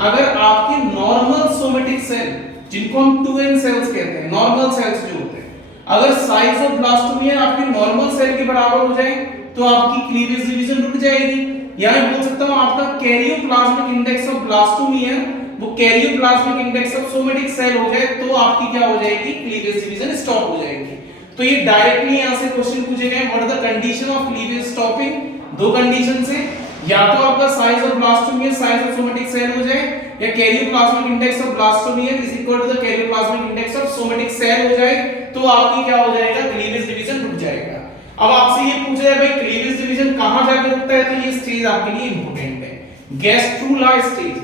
अगर आपके नॉर्मल सोमेटिक सेल, जिनको हम 2n सेल्स कहते हैं, नॉर्मल सेल्स जो होते हैं, अगर साइज ऑफ ब्लास्टोमीर आपके नॉर्मल सेल के बराबर हो जाए तो आपकी क्लीवेज डिवीजन रुक जाएगी। या मैं बोल सकता हूं आपका कैरियोप्लाज्मिक इंडेक्स ऑफ ब्लास्टोमीर वो karyoplasmic index of somatic cell हो जाए तो आपकी क्या हो जाएगी, क्लीवेज डिवीजन स्टॉप हो जाएगी। तो ये डायरेक्टली यहां से क्वेश्चन पूछे गए, what are the condition of cleavage stopping. दो कंडीशन है, या तो आपका size of blastomere size of somatic cell हो जाए, या karyoplasmic index of blastomere is equal to the karyoplasmic index of somatic cell हो जाए, तो आपकी क्या हो जाएगा, क्लीवेज डिवीजन रुक जाएगा। अब आपसे ये पूछा है भाई क्लीवेज डिवीजन कहां जाकर रुकता है, तो ये स्टेज आपके लिए इंपॉर्टेंट है, गैस्ट्रुला स्टेज।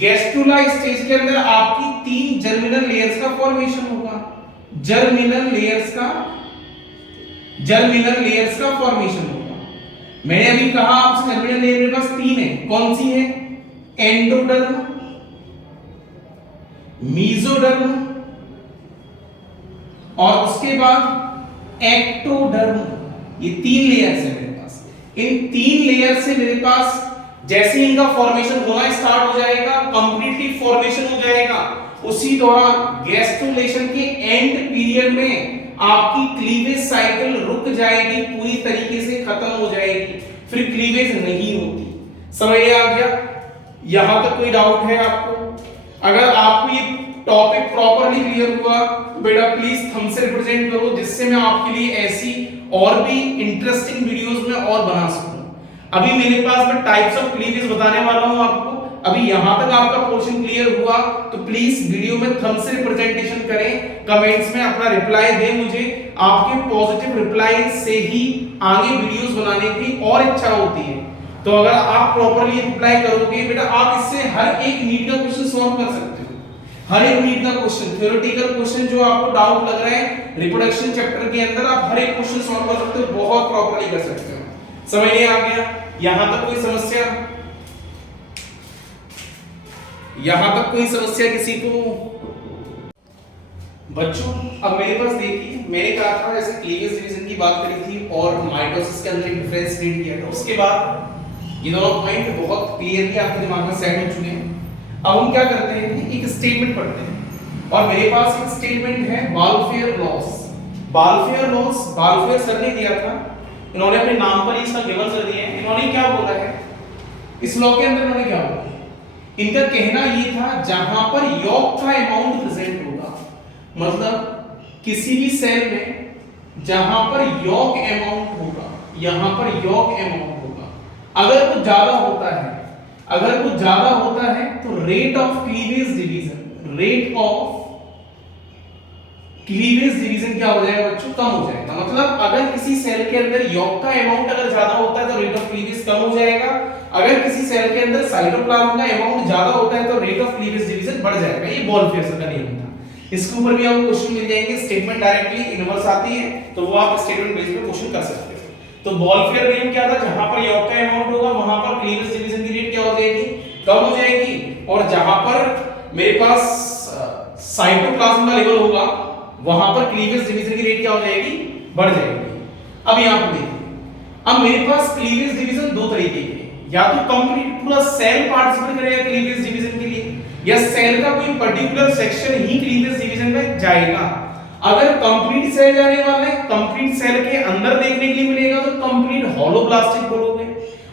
गैस्ट्रुला स्टेज के अंदर आपकी 3 जर्मिनल लेयर्स का फॉर्मेशन होगा, जर्मिनल लेयर्स का फॉर्मेशन होगा। मैंने अभी कहा आपसे जर्मिनल लेयर मेरे पास 3 है, कौन सी है, एंडोडर्म, मेसोडर्म और उसके बाद एक्टोडर्म, ये 3 लेयर्स है मेरे पास। इन 3 लेयर से मेरे पास जैसे ही इनका फॉर्मेशन होना स्टार्ट हो जाएगा, कंप्लीटली फॉर्मेशन हो जाएगा, उसी दौरान गैस्ट्रुलेशन के एंड पीरियड में आपकी क्लीवेज साइकिल रुक जाएगी, पूरी तरीके से खत्म हो जाएगी, फिर क्लीवेज नहीं होती। समझ आ गया? यहां तक कोई डाउट है आपको? अगर आपको ये टॉपिक प्रॉपर्ली क्लियर हुआ तो बेटा प्लीज थंब से रिप्रेजेंट करो, जिससे मैं आपके लिए ऐसी और भी इंटरेस्टिंग वीडियोस में और बना सकूं। अभी मेरे पास मैं टाइप्स ऑफ क्लीवेज बताने वाला हूं आपको। अभी यहां तक आपका पोर्शन क्लियर हुआ तो प्लीज वीडियो में थंब से रिप्रेजेंटेशन करें, कमेंट्स में अपना रिप्लाई दें मुझे। आपके पॉजिटिव रिप्लाई से ही आगे वीडियोस बनाने की और इच्छा होती है। तो अगर आप प्रॉपर्ली रिप्लाई करोगे बेटा, आप इससे हर एक नीट का क्वेश्चन सॉल्व कर सकते हो। हर एक नीट का क्वेश्चन, थ्योरेटिकल क्वेश्चन जो आपको डाउट लग रहा है रिप्रोडक्शन चैप्टर के अंदर, आप हर एक क्वेश्चन सॉल्व कर सकते हो, बहुत प्रॉपर्ली कर सकते हो। समझ में आ गया? यहां तक कोई समस्या? यहां तक कोई समस्या किसी को? बच्चों अब मेरे पास देखिए, मैंने कहा था जैसे क्लीवेज डिवीजन की बात करी थी और माइटोसिस के अंदर एक डिफरेंस क्रिएट किया था, उसके बाद ये दोनों पॉइंट बहुत क्लियरली आपके दिमाग में सेट हो चुके हैं। अब हम क्या करते हैं, एक स्टेटमेंट पढ़ते हैं और मेरे पास एक स्टेटमेंट है बाल्फेयर लॉस। बाल्फेयर लॉस बाल्फेयर सर ने दिया था, इन्होंने अपने नाम पर इसका गिवन कर दिया है। इन्होंने क्या बोला है इस लॉ के अंदर? इन्होंने क्या बोला, इनका कहना ये था जहां पर यॉक का अमाउंट प्रेजेंट होगा, मतलब किसी भी सेल में जहां पर यॉक अमाउंट होगा, यहां पर यॉक अमाउंट होगा, अगर कुछ ज्यादा होता है, अगर कुछ ज्यादा होता है तो rate of cleavage division, rate of cleavage division क्या हो जाएगा बच्चों? कम हो जाएगा। मतलब अगर किसी सेल के अंदर यॉक का अमाउंट अगर ज्यादा होता है तो रेट ऑफ क्लीवेज कम हो जाएगा, अगर किसी सेल के अंदर साइटोप्लाज्म का अमाउंट ज्यादा होता है तो रेट ऑफ क्लीवेज डिवीजन बढ़ जाएगा। ये बाल्फेयर का नियम था। इसके ऊपर भी आपको क्वेश्चन मिल जाएंगे, स्टेटमेंट डायरेक्टली इनवर्स आती है तो वो आप स्टेटमेंट बेस पे क्वेश्चन कर सकते हो। तो बाल्फेयर नियम क्या था, जहां पर यॉक का अमाउंट होगा वहां पर क्लीवेज डिवीजन की रेट क्या हो जाएगी? कम हो जाएगी, और जहां पर मेरे पास साइटोप्लाज्म का लेवल होगा वहां पर क्लीवेज डिवीजन की रेट क्या हो जाएगी? बढ़ जाएगी। अब यहां पर देखिए, अब मेरे पास क्लीवेज डिवीजन दो तरीके के, या तो कंप्लीट पूरा सेल पार्टिसिपेट करेगा क्लीवेज डिवीजन के लिए, या सेल का कोई पर्टिकुलर सेक्शन ही क्लीवेज डिवीजन में जाएगा। अगर कंप्लीट सेल जाने वाला है, कंप्लीट सेल के अंदर देखने के लिए मिलेगा तो कंप्लीट होलोब्लास्टिक बोलोगे,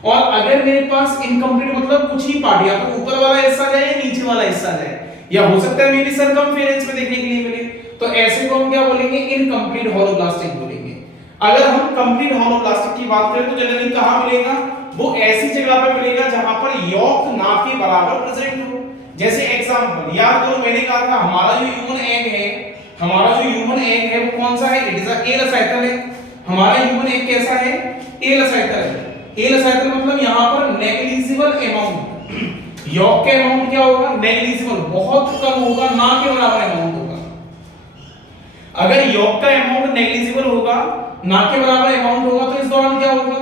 और अगर मेरे पास इनकम्प्लीट मतलब कुछ ही पार्ट, या तो ऊपर वाला हिस्सा जाए या नीचे वाला हिस्सा जाए, या हो सकता है मेरी सरकमफेरेंस में देखने के लिए मिले, तो ऐसे को हम क्या बोलेंगे? इनकम्प्लीट होलोब्लास्टिक बोलेंगे। अगर हम कंप्लीट होलोब्लास्टिक की बात करें तो जनरली कहां मिलेगा? वो ऐसी जगह पे मिलेगा जहां पर यॉक ना के बराबर प्रेजेंट हो। जैसे एग्जांपल याद करो, मैंने कहा था हमारा जो ह्यूमन एग है, हमारा जो ह्यूमन एग है वो कौन सा है? It is a L cycle है। हमारा ह्यूमन एग कैसा है? एल साइकिल है। एल साइकिल मतलब यहां पर नेग्लिजिबल अमाउंट, यॉक का अमाउंट क्या होगा? नेग्लिजिबल, बहुत कम होगा, ना के बराबर अमाउंट होगा। अगर यॉक का अमाउंट नेग्लिजिबल होगा, ना के बराबर अमाउंट होगा, तो इस दौरान क्या होगा?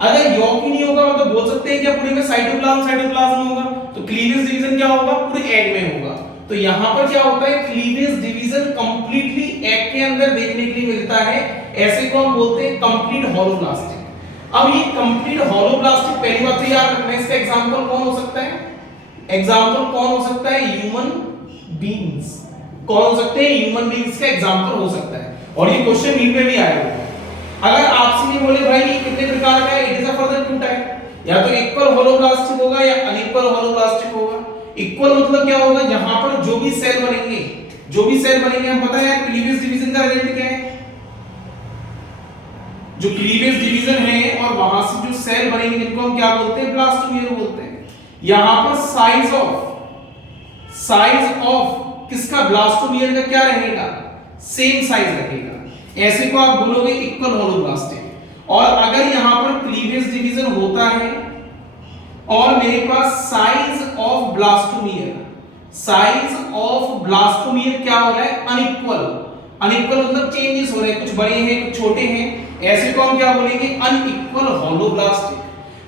अगर यॉक ही नहीं होगा तो बोल सकते हैं क्या पूरे में साइटोप्लाज्म होगा, तो क्लीवेज डिवीजन क्या होगा? पूरे एग में होगा। तो यहां पर क्या होता है? क्लीवेज डिवीजन कंप्लीटली एग के अंदर देखने के लिए मिलता है, ऐसे को हम बोलते हैं कंप्लीट होलोब्लास्टिक। अब ये कंप्लीट होलोब्लास्टिक, पहली बात तो याद रखना, इसका एग्जांपल कौन हो सकता है? एग्जांपल कौन हो सकता है? Human beings. कौन हो सकते हैं? ह्यूमन बीइंग्स का एग्जांपल हो सकता है, और ये क्वेश्चन नीट में भी आया होगा। अगर आपसे ये बोले भाई ये कितने प्रकार का है, it is a further two type, या तो इक्वल होलोब्लास्टिक होगा या अनइक्वल होलोब्लास्टिक होगा। इक्वल मतलब क्या होगा? जहां पर जो भी सेल बनेंगे, जो भी सेल बनेंगे, हम पता है क्लीवेज डिवीजन का रिजल्ट क्या है? जो क्लीवेज डिवीजन है और वहां से जो सेल बनेंगे जिनको हम क्या बोलते हैं? ब्लास्टोमियर बोलते हैं। यहां पर साइज ऑफ किसका? ब्लास्टोमियर का क्या रहेगा? सेम साइज रहेगा। ऐसे को आप बोलोगे इक्वल होलोब्लास्टिक। और अगर यहां पर क्लीवेज डिवीजन होता है और मेरे पास size of blastomere, size of blastomere क्या हो रहा है? अनइक्वल। अनइक्वल मतलब चेंजेस हो रहे हैं, कुछ बड़े हैं कुछ छोटे हैं, ऐसे को हम क्या बोलेंगे? Unequal holoblastic.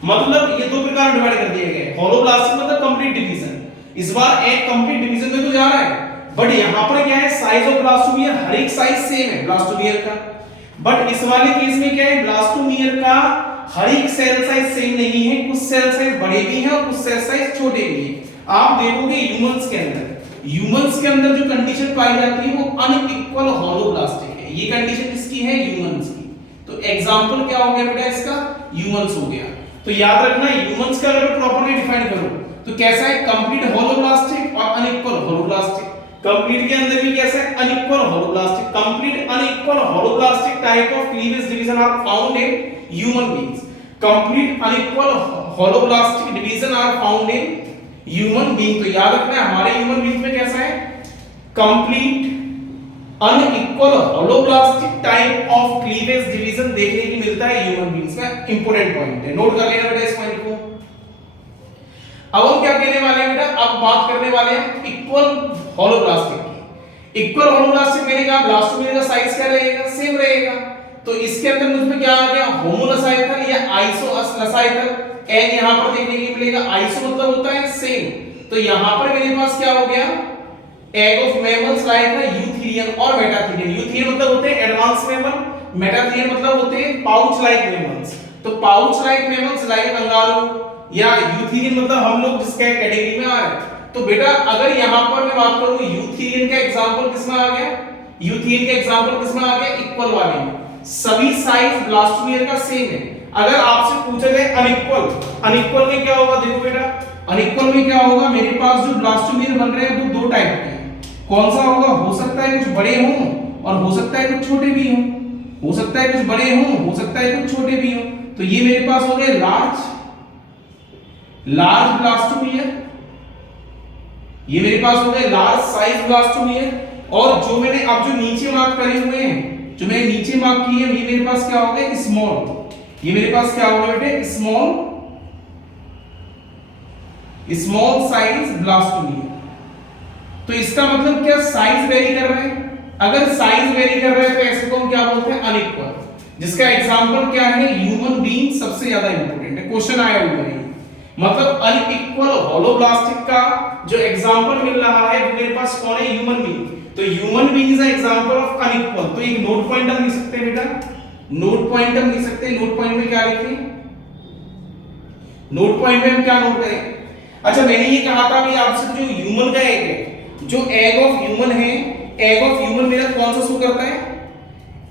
मतलब ये दो प्रकार में डिवाइड कर दिए गए। होलोब्लास्टिक मतलब कंप्लीट डिवीजन, इस बार एक कंप्लीट डिवीजन में तो जा रहा है, बट यहां पर क्या है? साइज ऑफ ब्लास्टोमियर हर एक साइज सेम है ब्लास्टोमियर का, बट इस वाले केस में क्या है, ब्लास्टोमियर का हर एक सेल साइज सेम नहीं है, कुछ सेल साइज बड़े भी हैं और कुछ सेल साइज छोटे भी हैं। आप देखोगे ह्यूमंस के अंदर जो कंडीशन पाई जाती है वो अनइक्वल होलोब्लास्टिक है। ये कंडीशन किसकी है, ह्यूमंस की। तो एग्जांपल क्या हो गया बेटा इसका, ह्यूमंस हो गया। तो याद रखना ह्यूमंस का अगर प्रॉपर्ली डिफाइन करो तो कैसा है, कंप्लीट होलोब्लास्टिक और अनइक्वल होलोब्लास्टिक। कंप्लीट के अंदर भी कैसा है, unequal holoblastic. Complete unequal holoblastic type of cleavage division are found in human beings. Complete unequal holoblastic division are found in human being. तो याद रखना है हमारे ह्यूमन बीइंग में कैसा है, complete unequal holoblastic type of cleavage division देखने की मिलता है ह्यूमन बीइंग्स में। इंपॉर्टेंट पॉइंट है, नोट कर लेना बेटा इस पॉइंट को। अब हम क्या कहने वाले हैं बेटा, अब बात करने वाले हैं इक्वल होलोब्लास्टिक की। इक्वल होलोब्लास्टिक मैंने कहा ब्लास्टोमियर का साइज क्या रहेगा, सेम रहेगा। तो इसके अंदर मुझमें क्या आ गया, होमोलसाइथल या आइसोलसाइथल। एग यहां पर देखने के लिए मिलेगा, आइसो मतलब होता है सेम, तो यहां पर मेरे पास क्या हो गया, egg of mammals like eutherian और मेटाथेरियन। यूथेरियन मतलब होते हैं एडवांस मैमल, मेटाथेरियन मतलब होते हैं पाउच लाइक मैमल्स। तो pouch like mammals like kangaroo या यूथेरियन मतलब हम लोग जिसके कैटेगरी में आ रहे हैं। तो बेटा अगर यहां पर मैं बात करूं यूथेरियन का एग्जांपल किसमें आ गया, यूथेरियन का एग्जांपल किसमें आ गया, इक्वल वाले में। सभी साइज ब्लास्टोमियर का सेम है। अगर आपसे पूछा जाए अनइक्वल, अनइक्वल में क्या होगा, देखो बेटा अनइक्वल में क्या होगा, मेरे पास जो ब्लास्टोमियर बन रहे हैं वो दो टाइप के हैं। कौन सा होगा, हो सकता है कुछ बड़े हों और हो सकता है कुछ छोटे भी हों, हो सकता है कुछ बड़े हों, हो सकता है कुछ छोटे भी हों। तो ये मेरे पास हो गए लार्ज ब्लास्टोमियर, ये मेरे पास हो गए लार्ज साइज ब्लास्टोमियर। और जो मैंने अब जो नीचे मार्क करे हुए हैं, जो मैंने नीचे मार्क किए हैं, ये मेरे पास क्या हो गए, स्मॉल। ये मेरे पास क्या होगा बेटे, स्मॉल साइज ब्लास्टोमियर। तो इसका मतलब क्या, साइज वेरी कर रहे हैं। अगर साइज वेरी कर रहे हैं तो ऐसे को हम क्या बोलते हैं, अनइक्वल। जिसका एग्जांपल क्या है, ह्यूमन बीइंग सबसे ज्यादा इंपॉर्टेंट है, क्वेश्चन आया हुआ है। मतलब अनइक्वल होलोब्लास्टिक का जो एग्जांपल मिल रहा है वो मेरे पास कौन है, ह्यूमन बीइंग। तो human being is an example of unequal. तो एक नोट पॉइंट हम लिख सकते हैं बेटा, नोट पॉइंट हम लिख सकते हैं। नोट पॉइंट में क्या लिखें, नोट पॉइंट में हम क्या नोट करें। अच्छा मैंने ये कहा था कि आपसे जो ह्यूमन का एग है, जो एग ऑफ ह्यूमन है, एग ऑफ ह्यूमन मेरा कौन सा शो करता है,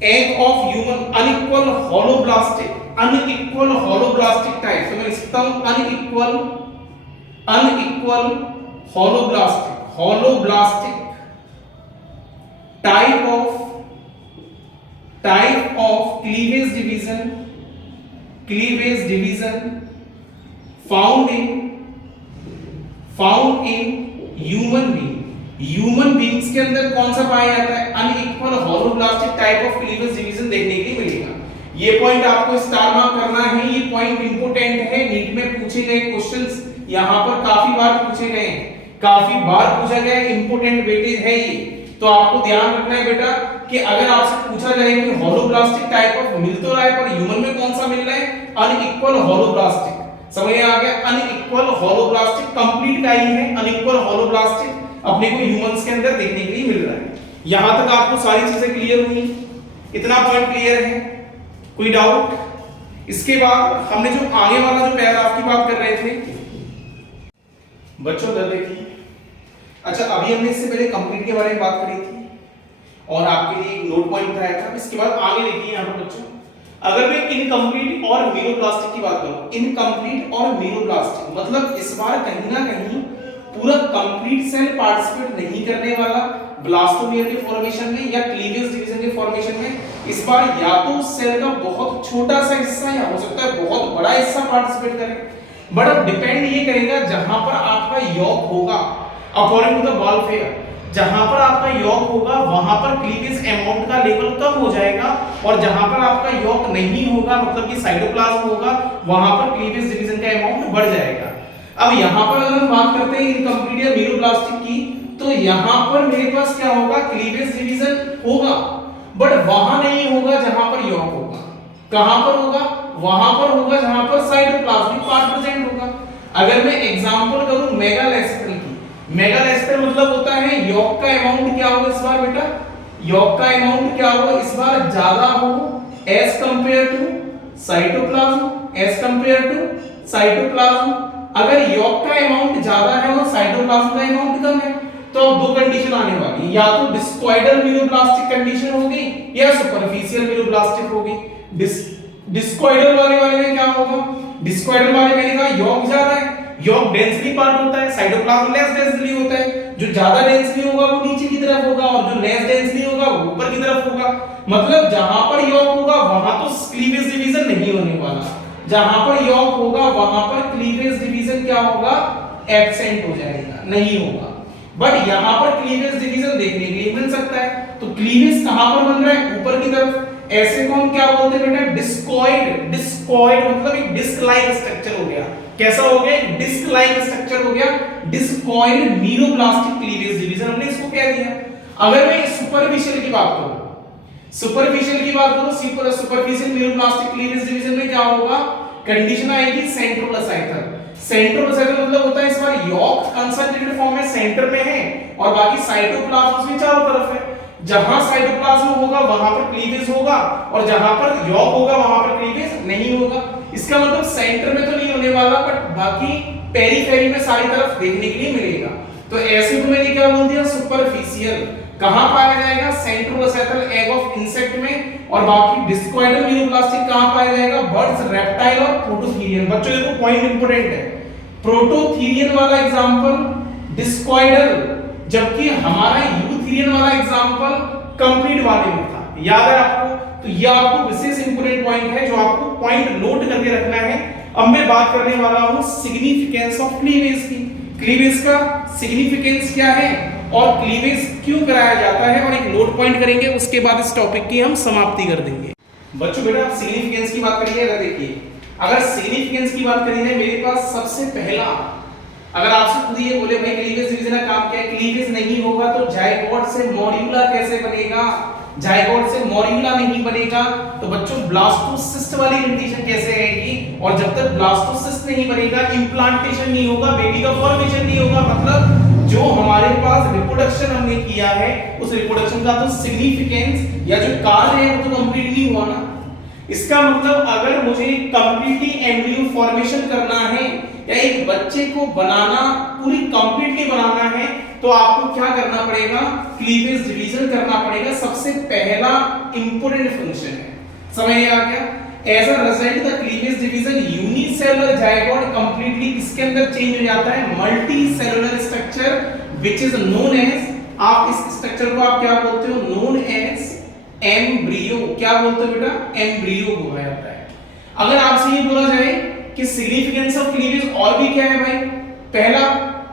egg of human unequal holoblastic, unequal holoblastic type. तो मैं लिख सकता हूं unequal holoblastic type of cleavage division found in human beings के अंदर कौन सा पाया जाता है, unequal holoblastic type of cleavage division देखने के लिए मिलेगा। ये पॉइंट आपको स्टार मार्क करना है, ये पॉइंट इंपॉर्टेंट है। नीट में पूछे गए क्वेश्चंस यहां पर काफी बार पूछे गए हैं, काफी बार पूछा गया है, इंपॉर्टेंट वेटेज है ये। तो आपको ध्यान रखना है बेटा कि अगर आपसे पूछा जाए कि होलोब्लास्टिक टाइप ऑफ मिल तो रहा है पर ह्यूमन में कौन सा मिल रहा है, अनइक्वल होलोब्लास्टिक। समझ में आ गया, अनइक्वल होलोब्लास्टिक कंप्लीट का ही है, अनइक्वल होलोब्लास्टिक अपने को ह्यूमंस के अंदर देखने के लिए मिल रहा है। यहां तक आपको सारी चीजें क्लियर हुई, इतना पॉइंट क्लियर है, कोई डाउट। इसके बाद हमने जो आगे वाला जो पैराग्राफ की बात कर रहे थे बच्चों, इधर देखिए। अच्छा अभी हमने इससे पहले कंप्लीट के बारे में बात करी थी और आपके लिए एक नोट पॉइंट बताया था। इसके बाद आगे देखिए यहाँ पर बच्चों, अगर मैं इनकम्प्लीट और मीरोब्लास्टिक की बात करूं, इनकम्प्लीट और मीरोब्लास्टिक मतलब इस बार कहीं ना कहीं पूरा कंप्लीट सेल पार्टिसिपेट नहीं करने वाला ब्लास्टोमियर के फॉर्मेशन में या क्लीवेज डिवीजन के फॉर्मेशन में। इस बार या तो सेल का बहुत छोटा सा हिस्सा या हो सकता है बहुत बड़ा हिस्सा पार्टिसिपेट करे, बट अब डिपेंड ये करेगा जहां पर आपका योग होगा, अकॉर्डिंग टू द वाल्फेयर। जहां पर आपका योग होगा वहां पर क्लीवेज अमाउंट का लेवल कम हो जाएगा, और जहां पर आपका योग नहीं होगा मतलब कि साइटोप्लाज्म होगा वहां पर क्लीवेज डिवीजन का अमाउंट बढ़ जाएगा। अब यहां पर अगर हम बात करते हैं इनकम्प्लीट या मीरोब्लास्टिक की, तो यहां पर मेरे पास क्या होगा, क्लीवेज डिवीजन होगा बट वहां नहीं होगा जहां पर योग होगा। कहां पर होगा, वहां पर होगा जहां पर साइटोप्लाज्मिक पार्ट प्रेजेंट होगा। अगर मैं एग्जांपल करूं मेगालेसिकल की, मेगालेस्टर मतलब होता है योग का अमाउंट क्या होगा इस बार बेटा, योग का अमाउंट क्या होगा इस बार ज्यादा हो as compare to cytoplasm, as compare to cytoplasm. अगर योग का अमाउंट ज्यादा है और साइटोप्लाज्म का अमाउंट कम है तो अब दो कंडीशन आने वाली, या तो डिस्कॉइडल मीरोब्लास्टिक कंडीशन होगी या सुपरफिशियल मीरोब्लास्टिक होगी। डिस्कॉइडल वाले में क्या होगा, डिस्कॉइडल वाले में लिखा योग ज्यादा है, योग डेंसली पार्ट होता है, साइटोप्लाज्म लेस डेंसली होता है, जो ज्यादा डेंसली होगा वो नीचे की तरफ होगा और जो लेस डेंसली होगा वो ऊपर की तरफ होगा। मतलब जहां पर योग होगा वहां तो क्लीवेज डिवीजन नहीं होने वाला, जहां पर योग होगा वहां पर क्लीवेज डिवीजन क्या होगा, एब्सेंट हो जाएगा, नहीं होगा। बट यहां पर क्लीवेज डिवीजन देखने के लिए मिल सकता है। तो क्लीवेज कहां पर बन रहा है, ऊपर की तरफ। ऐसे को हम क्या बोलते हैं बेटा, डिस्कॉइड। डिस्कॉइड मतलब एक डिस्क लाइक स्ट्रक्चर हो गया, कैसा हो गया, एक डिस्क लाइक स्ट्रक्चर हो गया, डिस्कॉइड मीरोब्लास्टिक क्लीवेज डिवीजन हमने इसको कह दिया। अगर मैं सुपरफिशियल की बात करूं, सुपरफिशियल की बात करूं, सुपरफिशियल मीरोब्लास्टिक क्लीवेज डिवीजन में क्या होगा, कंडीशन आएगी सेंट्रोलसाइथल। सेंट्रोलसाइथल मतलब होता है इस बार योग कंसंट्रेटेड फॉर्म में सेंटर में है और बाकी साइटोप्लाज्म उसमें चारों तरफ है। जहां साइटोप्लाज्म होगा वहां पर क्लीवेज होगा और जहां पर योग होगा वहां पर क्लीवेज नहीं होगा। इसका मतलब सेंटर में तो नहीं होने वाला बट बाकी पेरीफेरी में सारी तरफ देखने के लिए मिलेगा। तो ऐसे को मैंने क्या बोल दिया, सुपरफिशियल। कहां पाया जाएगा, सेंट्रोलसाइथल एग ऑफ इंसेक्ट में। और बाकी डिस्कॉइडल मीरोब्लास्टिक कहां पाया जाएगा, बर्ड्स, रेप्टाइल और प्रोटोथीरियन। बच्चों देखो पॉइंट इंपॉर्टेंट है, प्रोटोथीरियन वाला एग्जांपल डिस्कॉइडल, जबकि हमारा यूथीरियन वाला एग्जांपल कंप्लीट वाले में था। याद है आपको, तो ये आपको विशेष इंपॉर्टेंट पॉइंट है जो आपको पॉइंट नोट करके रखना है। अब मैं बात करने वाला हूं सिग्निफिकेंस ऑफ क्लीवेज की। क्लीवेज का सिग्निफिकेंस क्या है और क्लीवेज क्यों कराया जाता है, और एक नोट पॉइंट करेंगे, उसके बाद इस टॉपिक की हम समाप्ति कर देंगे। बच्चों बेटा आप सिग्निफिकेंस की बात करिए, अगर देखिए अगर सिग्निफिकेंस की बात करें मेरे पास सबसे पहला, अगर आपसे खुद ये बोले भाई क्लीवेज डिवीजन का काम क्या है, क्लीवेज नहीं होगा तो जायगोट से मॉड्यूला कैसे बनेगा, जायगोट से मॉड्यूला नहीं बनेगा तो बच्चों ब्लास्टोसिस्ट वाली कंडीशन कैसे आएगी, और जब तक ब्लास्टोसिस्ट नहीं बनेगा इंप्लांटेशन नहीं होगा, बेबी का फॉर्मेशन नहीं होगा। मतलब जो हमारे पास रिप्रोडक्शन हमने किया है उस रिप्रोडक्शन का तो सिग्निफिकेंस या जो कार्य है वो तो कंप्लीट नहीं हुआ ना। इसका मतलब अगर मुझे कंप्लीटली एम्ब्रियो फॉर्मेशन करना है या एक बच्चे को बनाना, पूरी कंप्लीटली बनाना है, तो आपको क्या करना पड़ेगा, क्लीवेज डिवीजन करना पड़ेगा। सबसे पहला इंपॉर्टेंट फंक्शन है, समझ में आ गया। As a result the cleavage division unicellular zygote completely किसके अंदर चेंज हो जाता है, multi cellular structure which is known as, आप इस स्ट्रक्चर को आप क्या बोलते हो, नोन एज एम्ब्रियो। क्या बोलते हो बेटा, एम्ब्रियो बोला जाता है। अगर आपसे ये बोला जाए कि सिग्निफिकेंस ऑफ क्लीवेज और भी क्या है भाई, पहला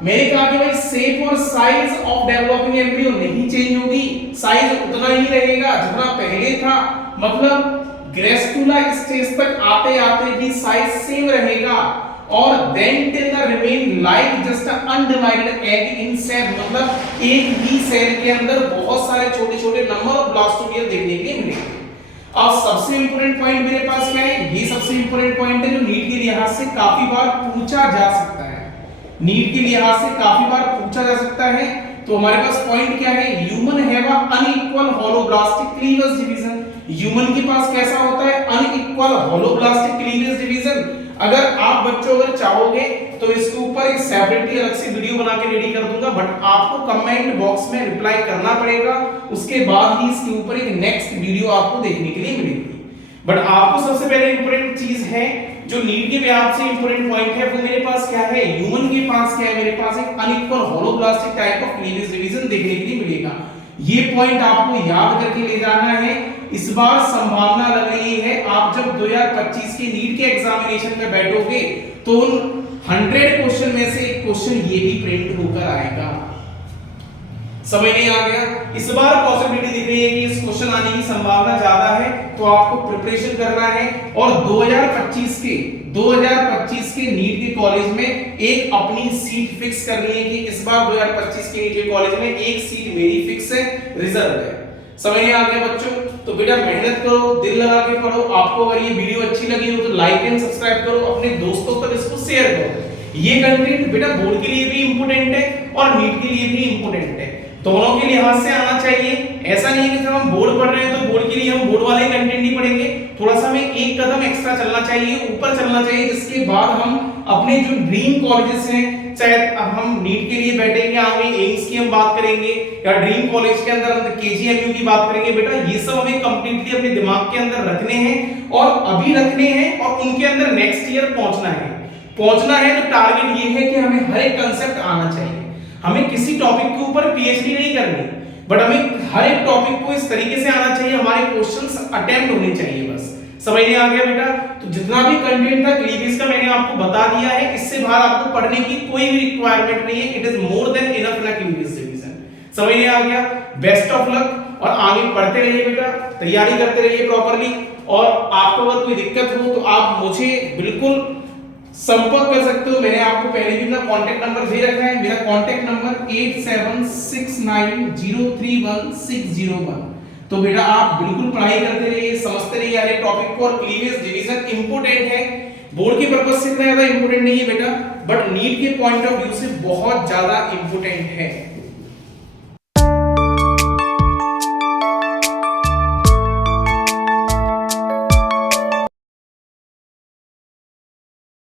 मैंने कहा कि भाई शेप और साइज ऑफ डेवलपिंग एम्ब्रियो नहीं चेंज होगी, साइज उतना ही रहेगा जितना पहले था। मतलब ग्रेस्कुला स्टेज तक आते आते भी साइज सेम रहेगा, और then till the remain like just undivided egg in cell. मतलब एक ही सेल के अंदर बहुत सारे छोटे-छोटे नंबर ऑफ ब्लास्टोमियर देखने के लिए मिलेंगे। अब सबसे इंपॉर्टेंट पॉइंट मेरे पास क्या है, ये सबसे इंपॉर्टेंट पॉइंट है जो नीट के लिहाज से काफी बार पूछा जा सकता है, नीट के लिहाज से काफी बार पूछा जा सकता है। तो हमारे पास पॉइंट क्या है, human have a unequal holoblastic cleavage division. Human के पास कैसा होता है, अनइक्वल होलोब्लास्टिक क्लीवेज डिवीजन। अगर आप बच्चों अगर चाहोगे तो इसके ऊपर एक सेपरेटली अलग से वीडियो बना के रेडी कर दूंगा, बट आपको कमेंट बॉक्स में रिप्लाई करना पड़ेगा, उसके बाद ही इसके ऊपर एक नेक्स्ट वीडियो आपको देखने के लिए मिलेगी। बट आपको सबसे पहले इंपॉर्टेंट चीज है जो नीट के लिहाज से इंपॉर्टेंट पॉइंट है, वो मेरे पास क्या है, ह्यूमन के पास क्या है, मेरे पास एक unequal holoblastic type of cleavage division देखने के लिए मिलेगा। ये पॉइंट आपको याद करके ले जाना है। इस बार संभावना लग रही है आप जब 2025 के नीट के एग्जामिनेशन में बैठोगे तो 100 क्वेश्चन में से एक क्वेश्चन ये भी प्रिंट होकर आएगा। समझ नहीं आ गया, इस बार पॉसिबिलिटी दिख रही है कि इस क्वेश्चन आने की संभावना ज्यादा है, तो आपको प्रिपरेशन करना है। और 2025 के नीट के कॉलेज में एक अपनी सीट फिक्स करनी है कि इस बार 2025 के नीट के कॉलेज में एक सीट मेरी फिक्स है, रिजर्व है। समझ में आ गया बच्चों, तो बेटा मेहनत करो, दिल लगा के पढ़ो। आपको अगर ये वीडियो अच्छी लगी हो तो लाइक एंड सब्सक्राइब करो, अपने दोस्तों तक इसको शेयर करो। ये कंटेंट बेटा बोर्ड के लिए भी इंपॉर्टेंट है और नीट के लिए भी इंपॉर्टेंट है। दोनों के लिहाज से आना चाहिए। ऐसा नहीं है कि सिर्फ हम बोर्ड पढ़ रहे हैं तो बोर्ड के लिए हम बोर्ड वाले कंटेंट ही पढ़ेंगे, थोड़ा सा हमें एक कदम एक्स्ट्रा चलना चाहिए, ऊपर चलना चाहिए, जिसके बाद हम अपने जो ड्रीम कॉलेजेस हैं, चाहे अब हम नीट के लिए बैठेंगे, आगे एम्स की हम बात करेंगे या ड्रीम कॉलेज के अंदर हम केजीएमयू की बात करेंगे, बेटा ये सब हमें कंप्लीटली अपने दिमाग के अंदर रखने हैं और अभी रखने हैं और उनके अंदर नेक्स्ट ईयर पहुंचना है। तो टारगेट ये है कि हमें हर एक कांसेप्ट आना चाहिए। हमें किसी टॉपिक के ऊपर पीएचडी नहीं करनी, बट हमें हर एक टॉपिक को इस तरीके से आना चाहिए, हमारे क्वेश्चंस अटेम्प्ट होने चाहिए। बस समझ में आ गया बेटा? तो जितना भी कंटेंट था क्लीवेज का मैंने आपको बता दिया है, इससे बाहर आपको पढ़ने की कोई भी रिक्वायरमेंट नहीं है। It is more than enough in cleavage division. समझ में आ गया? बेस्ट ऑफ लक और आगे पढ़ते रहिए बेटा, तैयारी करते रहिए प्रॉपर्ली। और आपको अगर कोई दिक्कत हो तो आप मुझे बिल्कुल संपर्क कर सकते हो। मैंने आपको पहले भी अपना कांटेक्ट नंबर दे रखा है। मेरा कांटेक्ट नंबर 8769031601। तो बेटा आप बिल्कुल पढ़ाई करते रहिए, समझते रहिए हर एक टॉपिक को। और क्लीवेज डिवीजन इंपॉर्टेंट है, बोर्ड के पर्पस से इतना ज्यादा इंपॉर्टेंट नहीं है बेटा, बट नीट के पॉइंट ऑफ व्यू से बहुत ज्यादा इंपॉर्टेंट है।